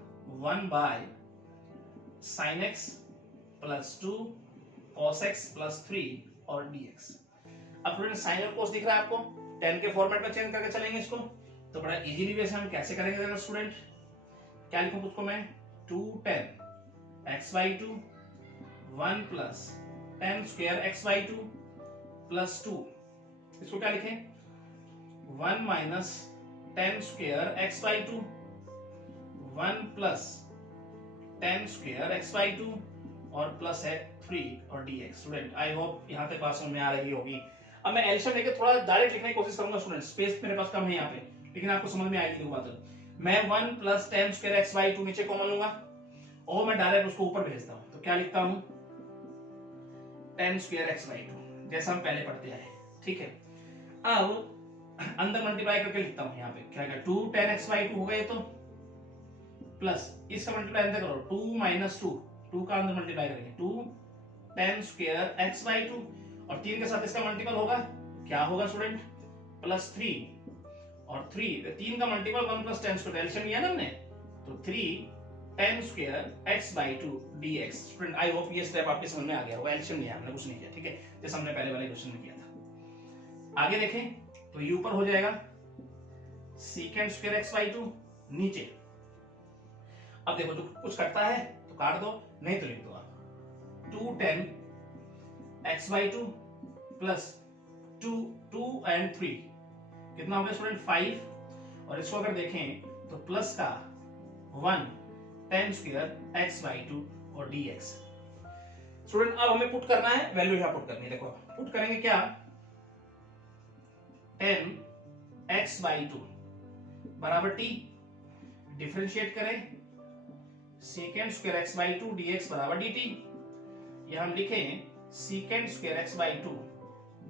1/sin x plus 2 cos x plus 3 और dx। अब स्टूडेंट साइन और कोस दिख रहा है आपको, 10 के फॉर्मेट में चेंज करके चलेंगे इसको, तो बड़ा इजीली वैसे हम कैसे करेंगे स्टूडेंट, क्या लिखूं उसको मैं 210 x/2 1 plus 10 square x/2 plus 2, इसको क्या लिखें 1 minus 10 square x/2 1 plus 10 square x/2 और प्लस है 3 और dx। स्टूडेंट आई होप यहां तक बात समझ में आ रही होगी। अब मैं एलसीएम लेके थोड़ा डायरेक्ट लिखने की कोशिश करूंगा स्टूडेंट, स्पेस मेरे पास कम है यहाँ पे, लेकिन आपको समझ में आएगी बात। मैं 1 प्लस 10 स्क्वायर x/2 नीचे कॉमन लूंगा और मैं डायरेक्ट उसको ऊपर भेजता हूं, तो क्या लिखता हूं 10 स्क्वायर x/2 जैसा हम पहले पढ़ते आए, ठीक है। अब अंदर मल्टीप्लाई करके लिखता हूं, यहाँ पे क्या क्या 2 10 x/2 हो गए, तो प्लस इसका मल्टीप्लाई अंदर करो 2 माइनस 2 का अंदर मल्टीप्लाई करेंगे 2 10 स्क्वायर x/2 और 3 के साथ इसका मल्टीपल होगा, क्या होगा स्टूडेंट प्लस 3 और 3 का मल्टीपल 1 प्लस 10 स्क्वायर, एलसीएम लिया ना हमने, तो 3 10 square x/2 dx। Student I hope ये स्टेप आपके समझ में आ गया होगा, एलसीएम लिया हमने, कुछ नहीं किया, ठीक है, जैसे हमने पहले वाले क्वेश्चन में किया था। आगे देखें तो ये ऊपर हो जाएगा secant स्क्वायर x/2 नीचे। अब देखो जो कुछ कटता है तो काट दो, नहीं तो लिख दो आप 210 x/2 प्लस 2 एंड 3 कितना हो गया स्टूडेंट 5, और इसको अगर देखें तो प्लस का 1 10 स्क्वायर x/2 और dx। स्टूडेंट अब हमें पुट करना है, वैल्यू यहां पुट करनी है, देखो पुट करेंगे क्या 10 x/2 बराबर t, डिफरेंशिएट करें secant स्क्वायर x/2 dx बराबर dt, या हम लिखें secant स्क्वायर x/2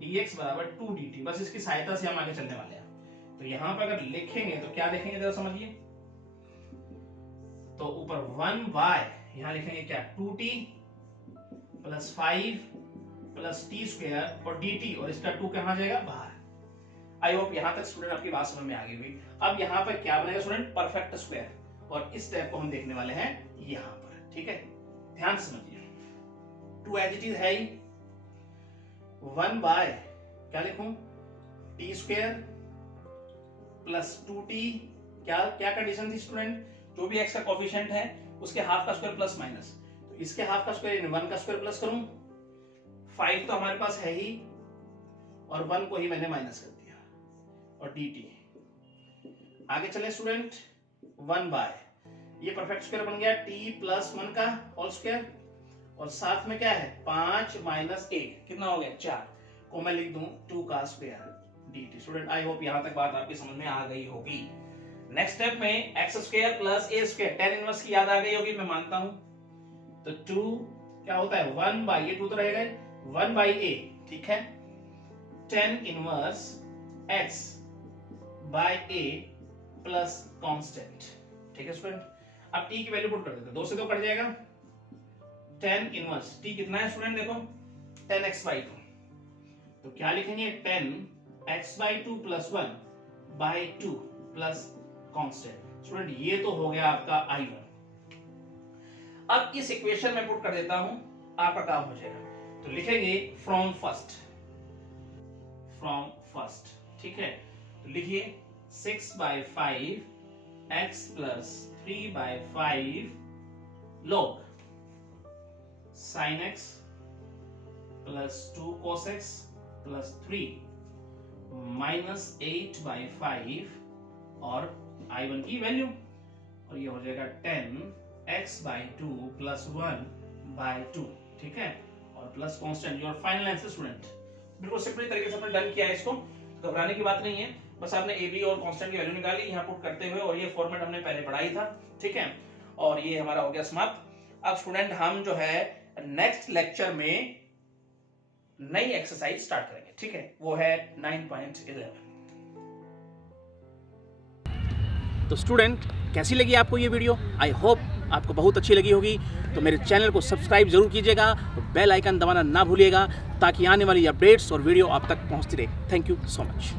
dx बराबर 2 dt। बस इसकी सहायता से हम आगे चलने वाले हैं। तो यहां पर अगर लिखेंगे तो क्या देखेंगे जरा समझिए, तो ऊपर 1/, यहां लिखेंगे क्या 2t plus 5 plus t square और dt, और इसका 2 कहां जाएगा बाहर। आई होप यहां तक स्टूडेंट आपकी बात समझ में आ गई हुई। अब यहां पर क्या बनेगा स्टूडेंट परफेक्ट स्क्वायर, और इस स्टेप को हम देखने वाले हैं यहां पर, ठीक है, ध्यान से समझिए। 2 एज इट इज है ही, 1/, क्या लिखूं t स्क्वायर प्लस 2t, क्या क्या कंडीशन थी स्टूडेंट, जो भी x का कोफिशिएंट है उसके हाफ का स्क्वायर प्लस माइनस, तो इसके हाफ का स्क्वायर 1 का स्क्वायर प्लस करूं, 5 तो हमारे पास है ही और 1 को ही मैंने माइनस कर दिया, और dt। आगे चले स्टूडेंट 1/, ये परफेक्ट स्क्वायर बन गया t प्लस 1 का होल स्क्वायर, और साथ में क्या है 5 माइनस 1 कितना हो गया 4 को मैं लिख दूं 2 का square dt। Student I hope यहाँ तक बात आपकी समझ में आ गई होगी। नेक्स्ट स्टेप में x square plus a square, tan inverse की याद आ गई होगी मैं मानता हूं। तो 2 क्या होता है 1 बाई ए, 2 तो रहेगा 1 बाई a, ठीक है। tan inverse x by a plus constant, ठीक है स्टूडेंट। अब t की वैल्यू पुट कर देते हैं, 2 से तो कट जाएगा। tan इनवर्स t कितना है स्टूडेंट, देखो 10x बाई 2, तो क्या लिखेंगे 10x by 2 plus 1 by 2 plus constant. Student ये तो हो गया आपका I1। अब इस इक्वेशन में पुट कर देता हूं, आपका काम हो जाएगा। तो लिखेंगे फ्रॉम फर्स्ट, ठीक है। तो लिखिए 6 by 5 x plus 3 by 5 log sin x plus 2 cos x plus 3 minus 8 by 5 और I1 की वैल्यू, और ये हो जाएगा 10x बाई 2 प्लस 1 बाई 2, ठीक है, और plus constant. Your final answer student. बिल्कुल सिंपल तरीके से आपने डन किया है इसको, घबराने की बात नहीं है। बस आपने ए बी और कांस्टेंट की वैल्यू निकाली यहाँ पुट करते हुए, और ये फॉर्मेट हमने पहले पढ़ाई था, ठीक है। और ये हमारा हो गया समाप्त। अब स्टूडेंट हम जो है नेक्स्ट लेक्चर में नई एक्सरसाइज स्टार्ट करेंगे, ठीक है, वो है 9.11। तो स्टूडेंट कैसी लगी आपको ये वीडियो? आई होप आपको बहुत अच्छी लगी होगी। तो मेरे चैनल को सब्सक्राइब जरूर कीजिएगा और बेल आइकन दबाना ना भूलिएगा, ताकि आने वाली अपडेट्स और वीडियो आप तक पहुंचती रहे। Thank you so much.